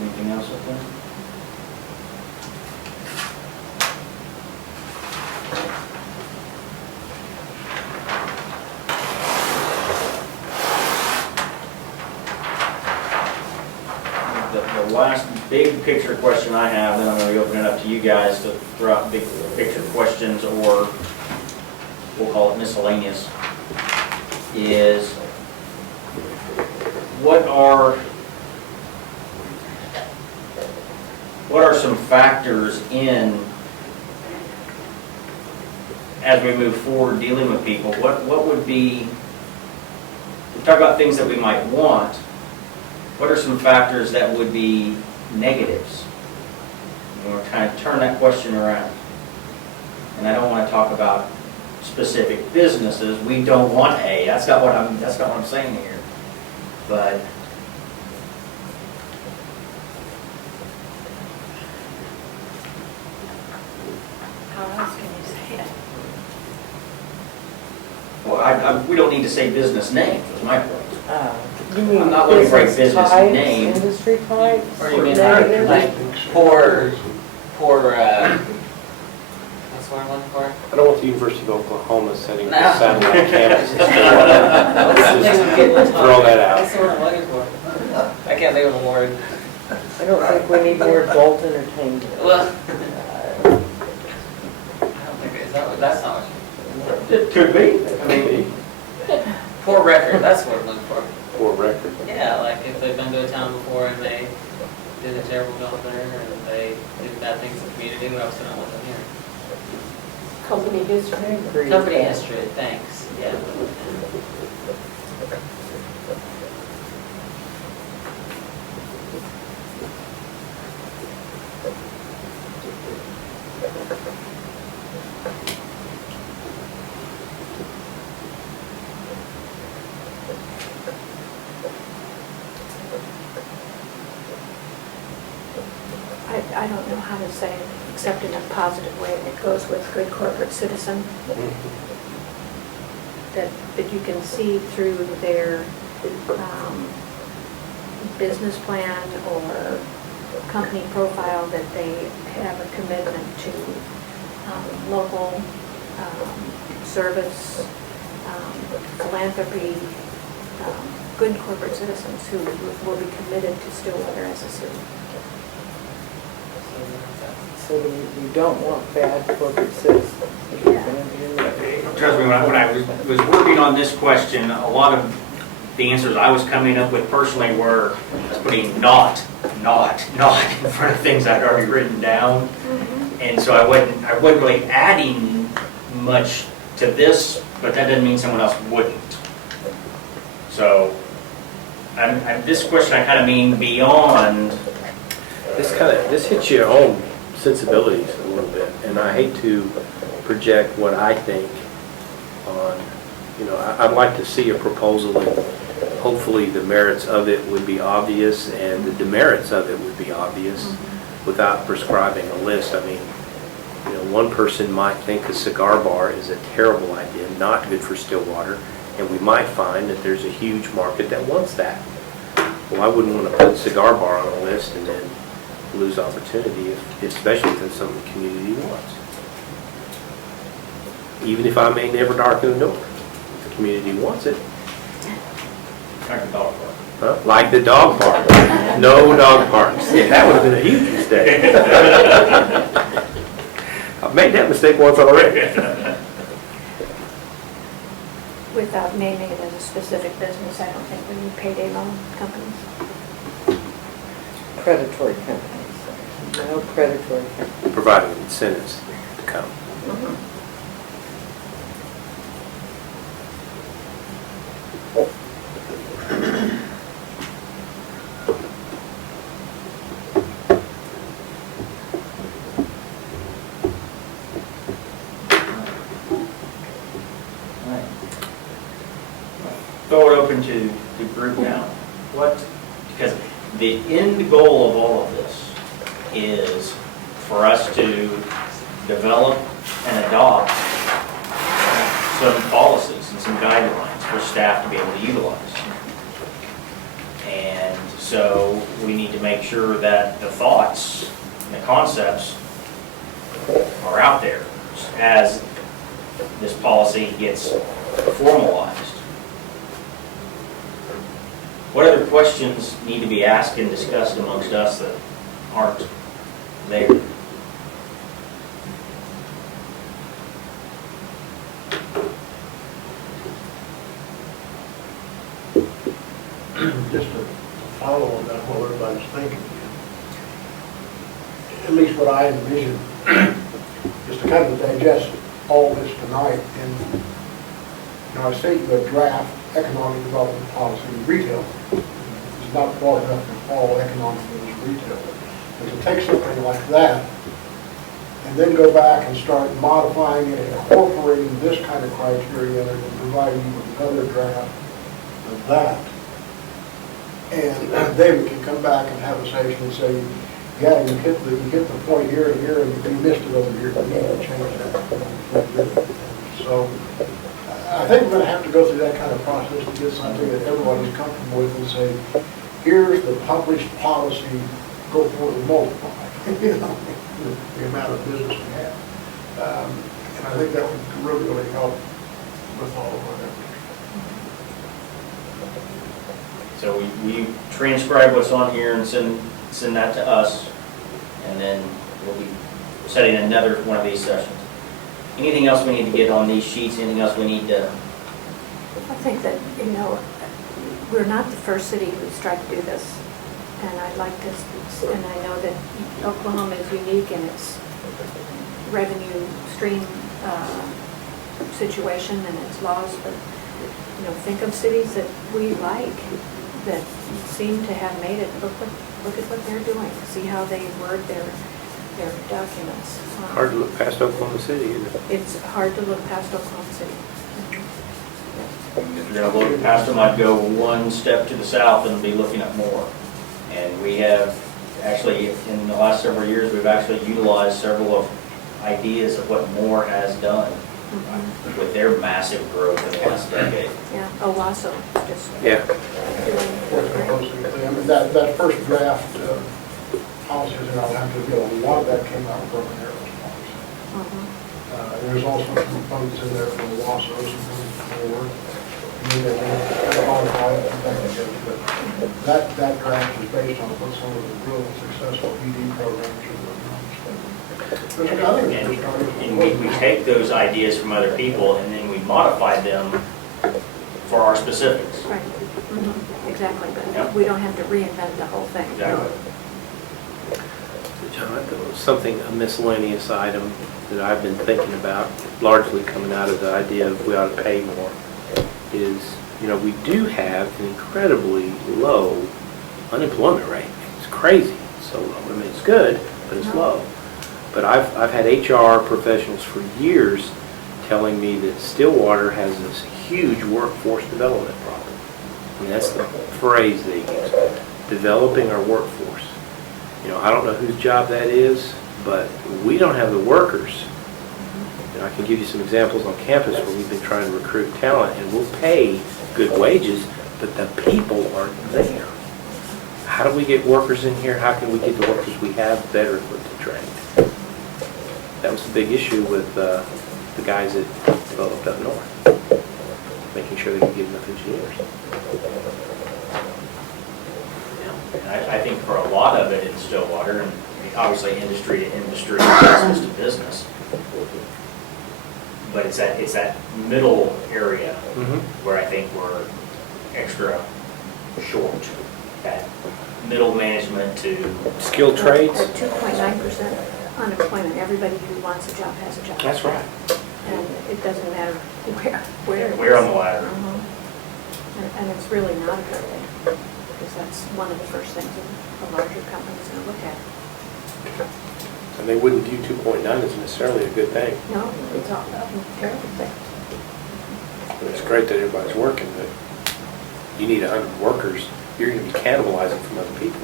Anything else up there? The last big picture question I have, then I'm going to open it up to you guys to throw out big picture questions, or we'll call it miscellaneous, is what are some factors in, as we move forward dealing with people, what would be, we talk about things that we might want, what are some factors that would be negatives? And we're trying to turn that question around. And I don't want to talk about specific businesses. We don't want A. That's not what I'm saying here. But How else can you say it? well, we don't need to say business names, is my point. You mean I'm not looking for a business types, name. industry types? Or you mean Negative? like poor, what's the word I'm looking for? I don't want the University of Oklahoma setting No. up satellite campuses. Just Throw that out. That's the word I'm looking for. I can't think of a word. I don't think we need more adult entertainment. Well, I don't think, that's not what It could be. I mean, poor record, that's what I'm looking for. For record. Yeah, like if they've been to a town before and they did a terrible job there, or they did bad things in the community, we obviously don't want them here. Company history. Agreed. Company history, thanks, yeah. I don't know how to say it, except in a positive way. It goes with good corporate citizen, that you can see through their business plan or company profile that they have a commitment to local service, philanthropy, good corporate citizens who will be committed to Stillwater as a city. So you don't want bad corporate citizens. if you're gonna do that. trust me, when I was working on this question, a lot of the answers I was coming up with personally were putting not in front of things I'd already written down. And so I wasn't really adding much to this but that doesn't mean someone else wouldn't. So, this question I kind of mean beyond, This hits your own sensibilities a little bit, and I hate to project what I think on, I'd like to see a proposal, and hopefully the merits of it would be obvious and the demerits of it would be obvious without prescribing a list. I mean, one person might think a cigar bar is a terrible idea, not good for Stillwater, and we might find that there's a huge market that wants that. Well, I wouldn't want to put a cigar bar on a list and then lose opportunity, especially if it's something the community wants. Even if I may never darken the door, if the community wants it. like a dog park. Huh? Like the dog park. No dog parks. That would have been a huge mistake. I've made that mistake once already. Without naming it as a specific business, I don't think we need payday loan companies. Predatory companies. No predatory companies. Providing incentives to come. Throw it open to the group now. Because the end goal of all of this is for us to develop and adopt some policies and some guidelines for staff to be able to utilize. And so we need to make sure that the thoughts and the concepts are out there as this policy gets formalized. What other questions need to be asked and discussed amongst us that aren't there? Just to follow on that, what everybody's thinking. At least what I envision is to kind of digest all this tonight. And, I sent you a draft economic development policy in retail. It's not broad enough to fall economic as retail. But to take something like that and then go back and start modifying it, incorporating this kind of criteria, and providing you with another draft of that. And then we can come back and have a session and say, yeah, you hit the point here and here, and you missed it over here, you need to change that. So I think we're going to have to go through that kind of process to get something that everybody's comfortable with and say, here's the published policy, go forward and multiply, the amount of business we have. And I think that would really, really help with all of our efforts. So we transcribe what's on here and send that to us, and then we'll be setting another one of these sessions. Anything else we need to get on these sheets? Anything else we need to? I think that, we're not the first city who's tried to do this. And I'd like to, and I know that Oklahoma is unique in its revenue stream situation and its laws, but, think of cities that we like, that seem to have made it. Look at what they're doing. See how they word their documents. Hard to look past Oklahoma City, isn't it? It's hard to look past Oklahoma City. If you're going to look past them, I'd go one step to the south and be looking at Moore. And we have actually, in the last several years, we've actually utilized several of ideas of what Moore has done with their massive growth in the last decade. Yeah, Owasso just Yeah. doing I mean, that first draft policies, and I'll have to admit, a lot of that came out of Broken Arrow's policy. There's also some components in there from Owasso, some from but that draft is based on what some of the real successful ED programs are working on. And we take those ideas from other people and then we modify them for our specifics. Right. Exactly, but Yep. we don't have to reinvent the whole thing. Exactly. Something, a miscellaneous item that I've been thinking about, largely coming out of the idea of we ought to pay more, is, we do have an incredibly low unemployment rate. It's crazy. So, it's good, but it's low. But I've had HR professionals for years telling me that Stillwater has this huge workforce development problem. That's the phrase they use, developing our workforce. I don't know whose job that is, but we don't have the workers. I can give you some examples on campus where we've been trying to recruit talent, and we'll pay good wages, but the people aren't there. How do we get workers in here? How can we get the workers we have better equipped and trained? That was a big issue with the guys that developed up north, making sure they could get enough engineers. And I think for a lot of it in Stillwater, and obviously industry to industry, business to business, but it's that middle area where I think we're extra short. That middle management to Skilled trades? At 2.9% unemployment, everybody who wants a job has a job. That's right. And it doesn't matter where it is. where on the ladder. And it's really not a good thing, because that's one of the first things a larger company is going to look at. And they wouldn't view 2.9 as necessarily a good thing. No, it's all a terrible thing. It's great that everybody's working, but you need 100 workers, you're going to be cannibalizing from other people.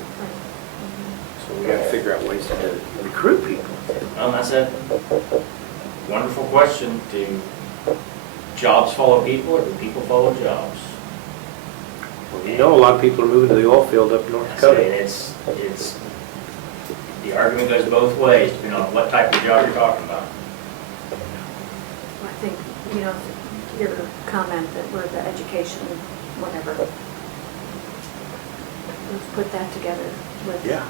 So we got to figure out ways to recruit people. Well, that's a wonderful question. Do jobs follow people, or do people follow jobs? Well, a lot of people are moving to the oil field up in North I say Dakota. it's the argument goes both ways, depending on what type of job you're talking about. I think, your comment that we're the education, whatever, let's put that together with Yeah.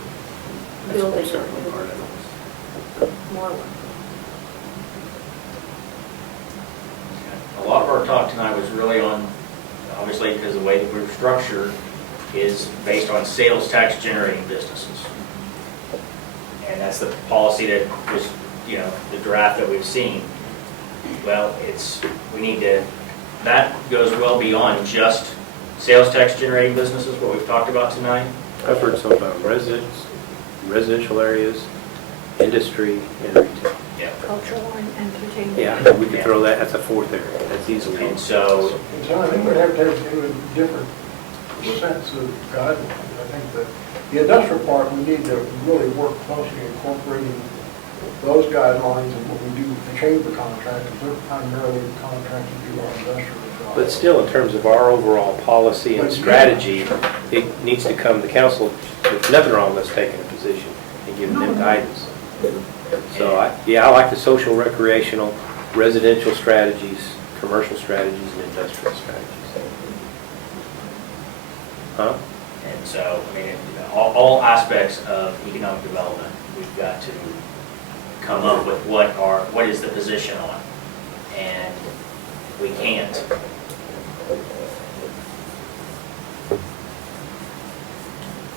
building That's certainly part of it. more work. A lot of our talk tonight was really on, obviously, because the way that we're structured is based on sales tax generating businesses. And that's the policy that was, the draft that we've seen. Well, that goes well beyond just sales tax generating businesses, what we've talked about tonight. I've heard some about residential areas, industry, and retail. Yeah. Cultural and entertainment. Yeah, we could throw that, that's a fourth area, that's easily. And so, And so I think we'd have to have to do a different sense of guidelines. I think that the industrial part, we need to really work closely incorporating those guidelines and what we do with the chamber contract, because they're primarily contracted to do our industrial jobs. But still, in terms of our overall policy and strategy, it needs to come to council. There's nothing wrong with us taking a position and giving them guidance. So, I like the social, recreational, residential strategies, commercial strategies, and industrial strategies. Huh? and so, all aspects of economic development, we've got to come up with what is the position on. And we can't.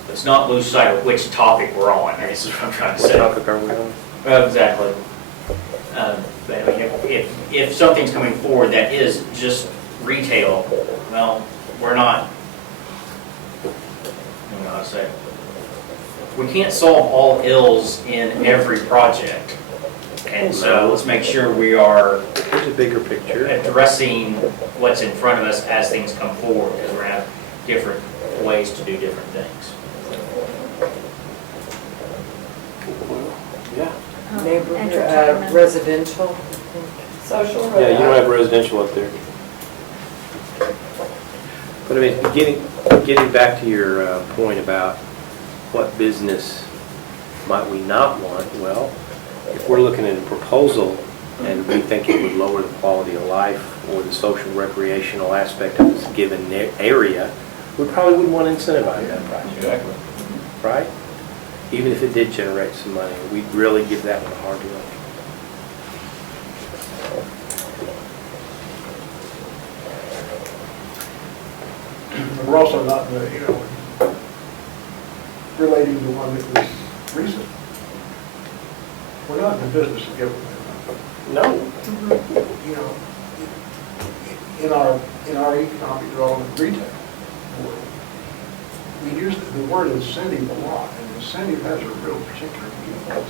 Let's not lose sight of which topic we're on, I guess is what I'm trying to What say. topic are we on? Exactly. But if something's coming forward that is just retail, well, we're not, I don't know how to say it. We can't solve all ills in every project. And so let's make sure we are Here's a bigger picture. addressing what's in front of us as things come forward, because we're going to have different ways to do different things. Yeah. Neighborhood, Entertainment. residential. Social. Yeah, you don't have residential up there. But getting back to your point about what business might we not want, well, if we're looking at a proposal and we think it would lower the quality of life or the social recreational aspect of this given area, we probably wouldn't want to incentivize that project. Exactly. Right? Even if it did generate some money, we'd really give that one a hard look. We're also not, relating to one that was recent. not in the business of giving away No. Mhm. money. You know, in our economic development retail world, we use the word incentive a lot, and incentive has a real particular meaning.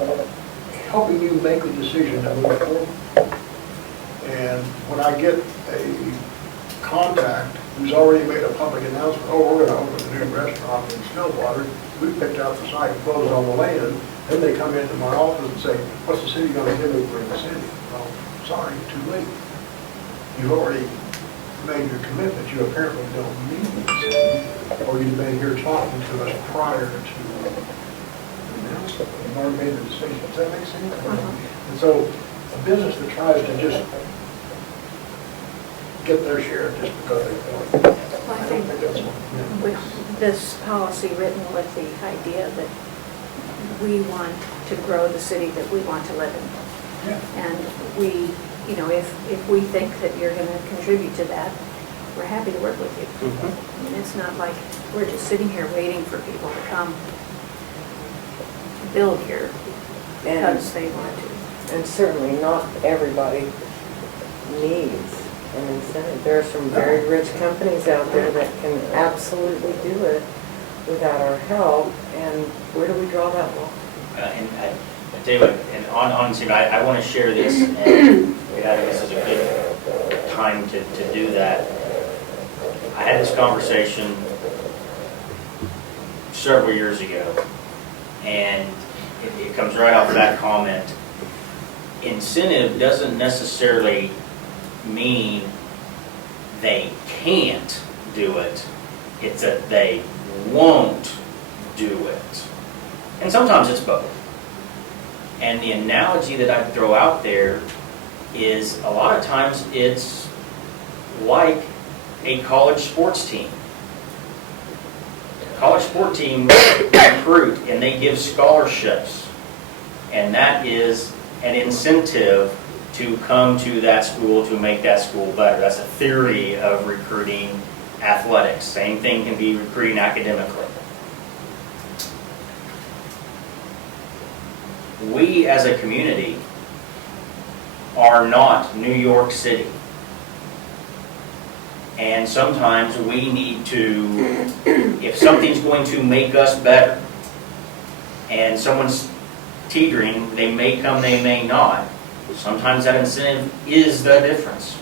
It's helping you make a decision to move forward. And when I get a contact who's already made a public announcement, oh, we're gonna open a new restaurant in Stillwater, we picked out the site, closed on the land, then they come into my office and say, what's the city gonna give me for incentive? Well, sorry, too late. You've already made your commitment, you apparently don't need incentive, or you've been here talking to us prior to the announcement. You've already made the decision. Does that make sense? And so, a business that tries to just get their share just because they want. Well, I I don't think think that's what. with this policy written with the idea that we want to grow the city that we want to live in. Yeah. And we, you know, if we think that you're going to contribute to that, we're happy to work with you. Mhm. I mean, it's not like we're just sitting here waiting for people to come build here And, because they want to. and certainly not everybody needs an incentive. There are some very rich companies out there that can absolutely do it without our help, and where do we draw that line? And I tell you what, and honestly, I want to share this, and I think this is a good time to do that. I had this conversation several years ago, and it comes right off that comment. Incentive doesn't necessarily mean they can't do it, it's that they won't do it. And sometimes it's both. And the analogy that I throw out there is a lot of times it's like a college sports team. College sport team recruit and they give scholarships. And that is an incentive to come to that school to make that school better. That's a theory of recruiting athletics. Same thing can be recruiting academically. We as a community are not New York City. And sometimes we need to, if something's going to make us better, and someone's teetering, they may come, they may not. Sometimes that incentive is the difference.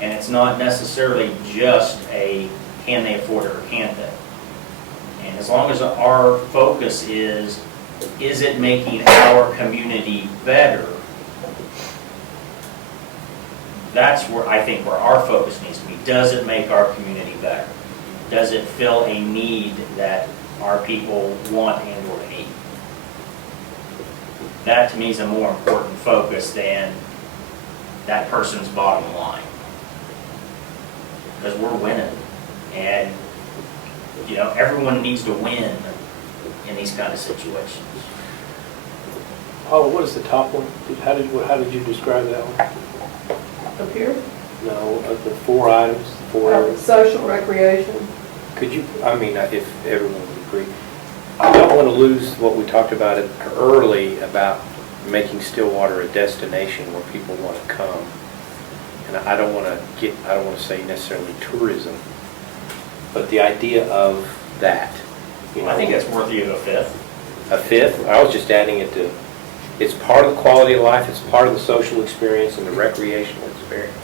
And it's not necessarily just a can they afford it or can't they? And as long as our focus is it making our community better? That's where I think where our focus needs to be. Does it make our community better? Does it fill a need that our people want and or need? That to me is a more important focus than that person's bottom line. Because we're winning. And, you know, everyone needs to win in these kind of situations. Paula, what is the top one? How did you describe that one? Up here, No, of the 4 items, 4 areas. social recreation. Could you, I mean, if everyone would agree, I don't want to lose what we talked about early about making Stillwater a destination where people want to come. And I don't want to say necessarily tourism, but the idea of that. You know, I think that's worthy of a fifth. a fifth. I was just adding it to, it's part of the quality of life, it's part of the social experience and the recreational experience.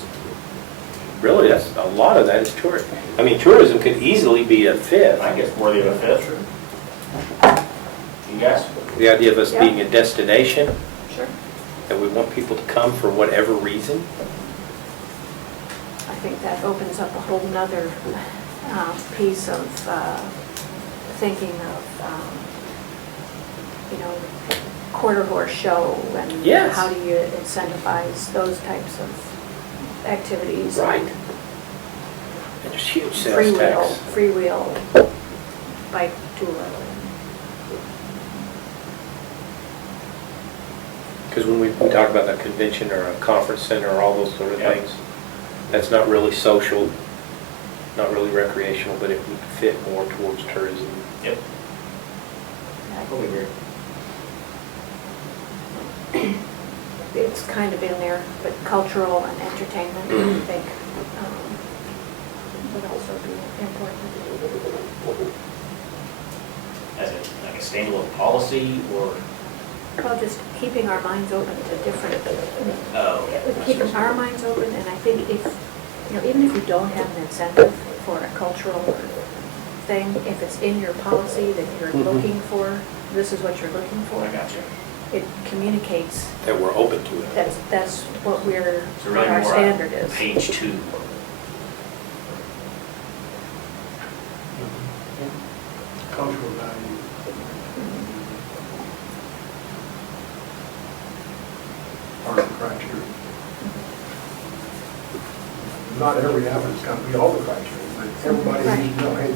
Really, that's, a lot of that is tourism. I mean, tourism could easily be a fifth. I think it's worthy of a fifth. You guys? The idea of us Yeah. being a destination, Sure. that we want people to come for whatever reason. I think that opens up a whole nother piece of thinking of, you know, quarter horse show and Yes. how do you incentivize those types of activities. Right. And there's huge Free sales wheel, tax. free wheel, bike tour. Because when we talk about a convention or a conference center or all those sort of Yep. things, that's not really social, not really recreational, but it would fit more towards tourism. Yep. I fully agree. it's kind of in there, but cultural and entertainment, I think, would also be important. As like a standalone policy or, Well, just keeping our minds open to different, oh. keeping our minds open, and I think if, even if you don't have an incentive for a cultural thing, if it's in your policy that you're looking for, this is what you're looking for, I got you. it communicates, That we're open to it. that's what So what really our more standard is. Page 2. Cultural value. Part of the criteria. Not every applicant's got to meet all the criteria, but everybody needs to know, hey,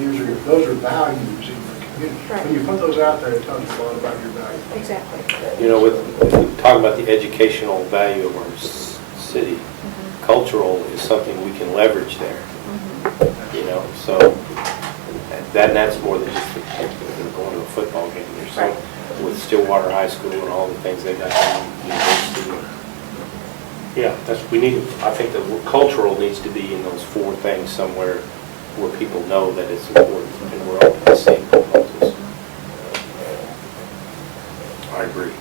those are values in the community. Right. When you put those out there, it tells you a lot about your values. Exactly. You know, with talking about the educational value of our city, cultural is something we can leverage there, you know, so that's more than just going to a football game. There's Right. with Stillwater High School and all the things they got in university. Yeah, we need, I think the cultural needs to be in those 4 things somewhere where people know that it's important and we're open to seeing proposals. I agree.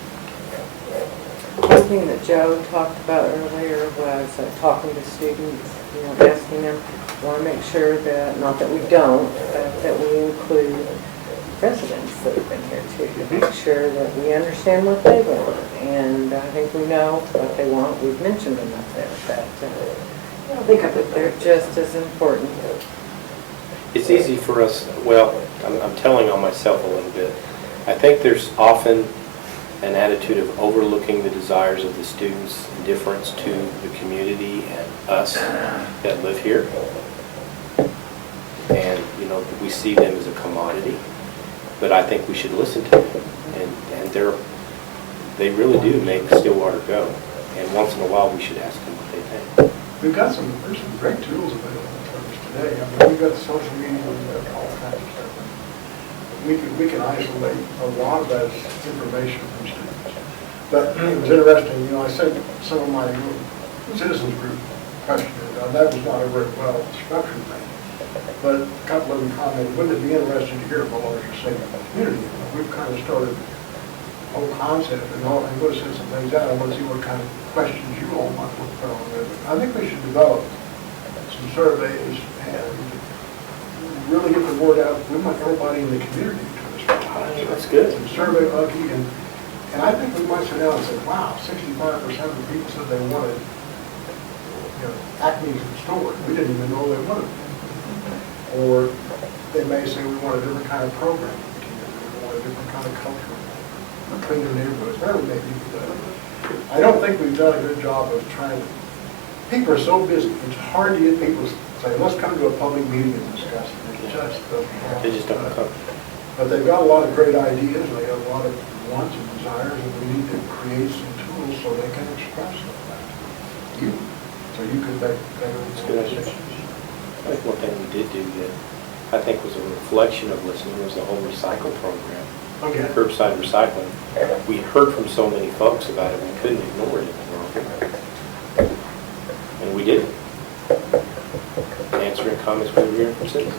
One thing that Joe talked about earlier was talking to students, asking them, want to make sure that, not that we don't, but that we include residents that have been here too, to make sure that we understand what they want. And I think we know what they want. We've mentioned them up there, but I think that they're just as important. It's easy for us, well, I'm telling on myself a little bit. I think there's often an attitude of overlooking the desires of the students, indifference to the community and us that live here. And, we see them as a commodity, but I think we should listen to them. And they really do make Stillwater go. And once in a while, we should ask them what they think. There's some great tools available to us today. I mean, we've got social media, we've got all kinds of stuff. We can isolate a lot of that information from students. But it was interesting, I sent some of my citizens group questionnaires. Now, that was not a very well structured thing. But a couple of them commented, wouldn't it be interesting to hear from others who say in the community? We've kind of started a whole concept and I'm going to send some things out. I want to see what kind of questions you all might want to put on there. I think we should develop some surveys and really get the word out. We want everybody in the community to respond. That's good. And survey monkey and I think we might sit down and say, wow, 65% of the people said they wanted, Acme's store. We didn't even know they wanted. Or they may say we want a different kind of program in the community. We want a different kind of culture. Cleaner neighborhoods, whatever it may be. I don't think we've done a good job of trying to, people are so busy, it's hard to get people to say, let's come to a public meeting and discuss it. It just doesn't happen. They just don't come. But they've got a lot of great ideas, they have a lot of wants and desires, and we need to create some tools so they can express them. So you could make better decisions. I think one thing we did do that I think was a reflection of listening was the whole recycle program. Okay. Curbside recycling. We heard from so many folks about it, we couldn't ignore it any longer. And we did. Answering comments we were hearing from citizens.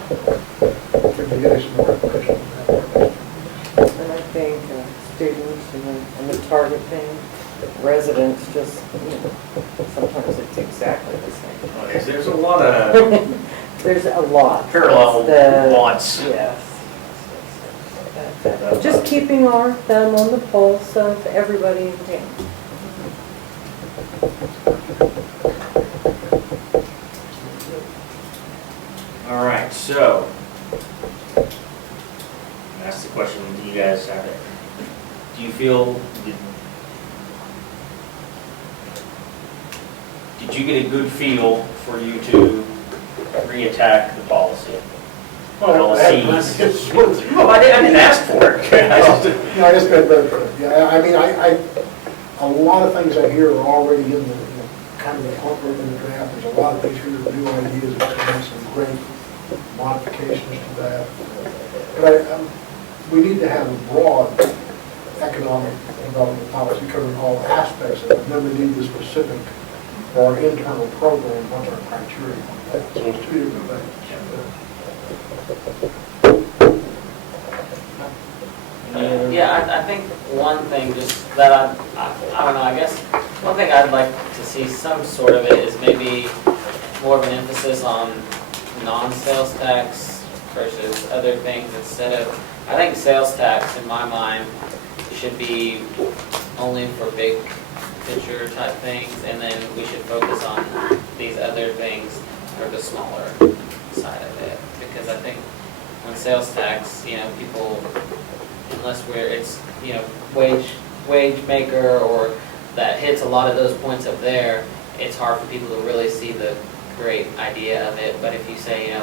Can you get us some more information on that? And I think students and the target thing, residents just, sometimes it's exactly the same. There's a lot of There's a lot. parallel The- wants. Yes. Just keeping our thumb on the pulse of everybody in town. All right, so, that's the question, do you guys have it? Do you feel, did you get a good feel for you to re-attack the policy? Policies? Well, I didn't ask for it. No, I just meant better for it. Yeah, I mean, a lot of things I hear are already in the, kind of incorporated in the draft. There's a lot of things here, new ideas, and some great modifications to that. But we need to have a broad economic development policy covering all aspects of it. And then we need the specific for our internal program, what's our criteria. So it's two different things. Yeah, I think one thing just that I don't know, I guess, one thing I'd like to see some sort of it is maybe more of an emphasis on non-sales tax versus other things instead of, I think sales tax in my mind should be only for big picture type things, and then we should focus on these other things for the smaller side of it. Because I think when sales tax, people, unless it's, wage maker or that hits a lot of those points up there, it's hard for people to really see the great idea of it. But if you say,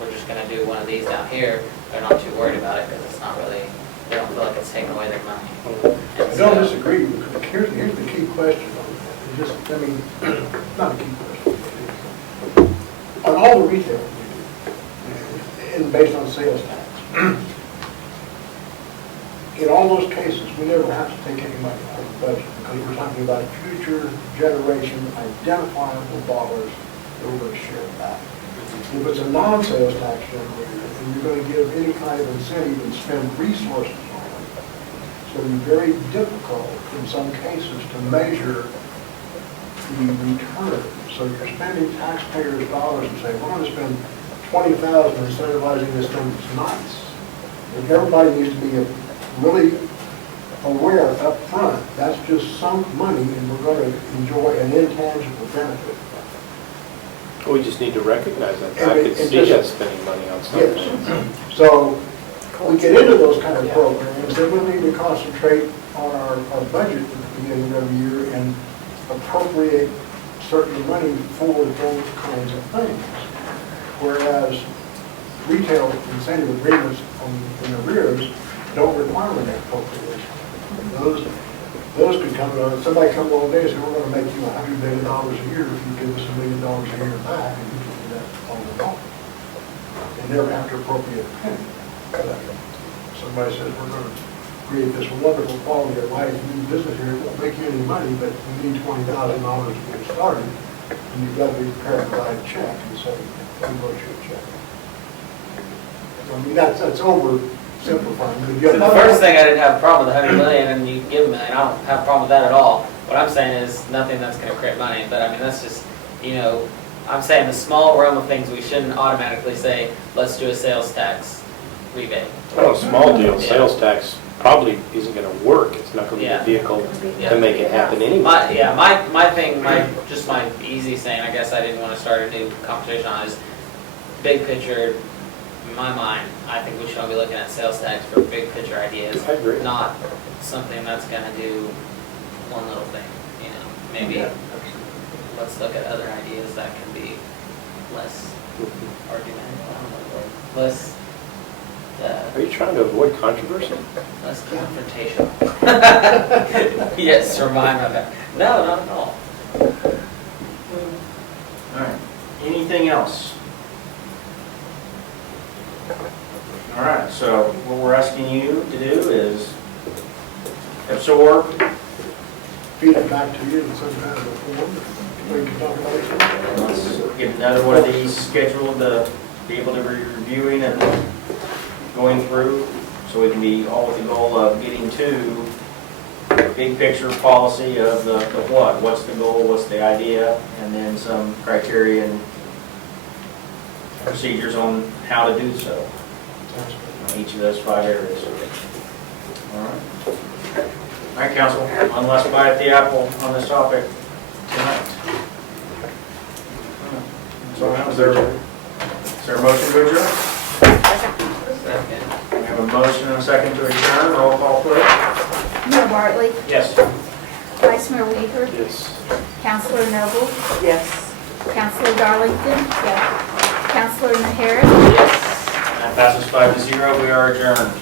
we're just gonna do one of these down here, they're not too worried about it because it's not really, they don't feel like it's taking away their money. I don't disagree. Here's the key question on that. Not a key question. On all the retail, and based on sales tax, in all those cases, we never have to take any money out of the budget because we're talking about future generation identifiable dollars that we're going to share back. If it's a non-sales tax generator, and you're going to give any kind of incentive and spend resources on it, so it'll be very difficult in some cases to measure the return. So you're spending taxpayers' dollars and say, we're going to spend $20,000 incentivizing this thing that's nice. And everybody needs to be really aware up front, that's just sunk money and we're going to enjoy an intangible benefit. We just need to recognize that. And I it- could it see just- us spending money on something. Yes. So we get into those kind of programs, then we need to concentrate on our budget at the beginning of the year and appropriate certain money for those kinds of things. Whereas retail incentive agreements in arrears don't require an appropriation. Those could come, somebody come along today and say, we're going to make you $100 million a year if you give us $1 million a year back, and you can do that all along. They never have to appropriate a penny. Somebody says, we're going to create this wonderful quality of life, new business here, it won't make you any money, but you need $20,000 to get started, and you've got to be prepared to write a check and say, we wrote you a check. I mean, that's oversimplifying. The first thing, I didn't have a problem with 100 million and you give them, and I don't have a problem with that at all. What I'm saying is nothing that's gonna create money, but I mean, that's just, I'm saying the small realm of things, we shouldn't automatically say, let's do a sales tax rebate. Oh, small deal, sales tax probably isn't gonna work. It's not gonna be Yeah. a vehicle Yeah. to make it happen anyway. My thing, my easy saying, I guess I didn't want to start a new conversation on is, big picture, in my mind, I think we should all be looking at sales tax for big picture ideas. I agree. Not something that's gonna do one little thing, maybe let's look at other ideas that can be less argumentative, I don't know the word, less, Are you trying to avoid controversy? less confrontational. Yes, remind me of that. No, not at all. All right. Anything else? All right, so what we're asking you to do is absorb, Feed it back to you in some kind of a form, we can talk about it. and let's get another one of these scheduled to be able to be reviewing and going through, so we can be all with the goal of getting to big picture policy of the what's the goal, what's the idea, and then some criteria and procedures on how to do so in each of those 5 areas. All right. All right, council, one last bite at the apple on this topic tonight. So is there a motion to adjourn? Second. We have a motion and a second to adjourn. Roll call, please. Mayor Bartley, Yes. Vice Mayor Weiher, Yes. Councilor Noble, Yes. Councilor Darlington, Councilor Harris, That passes 5-0. We are adjourned.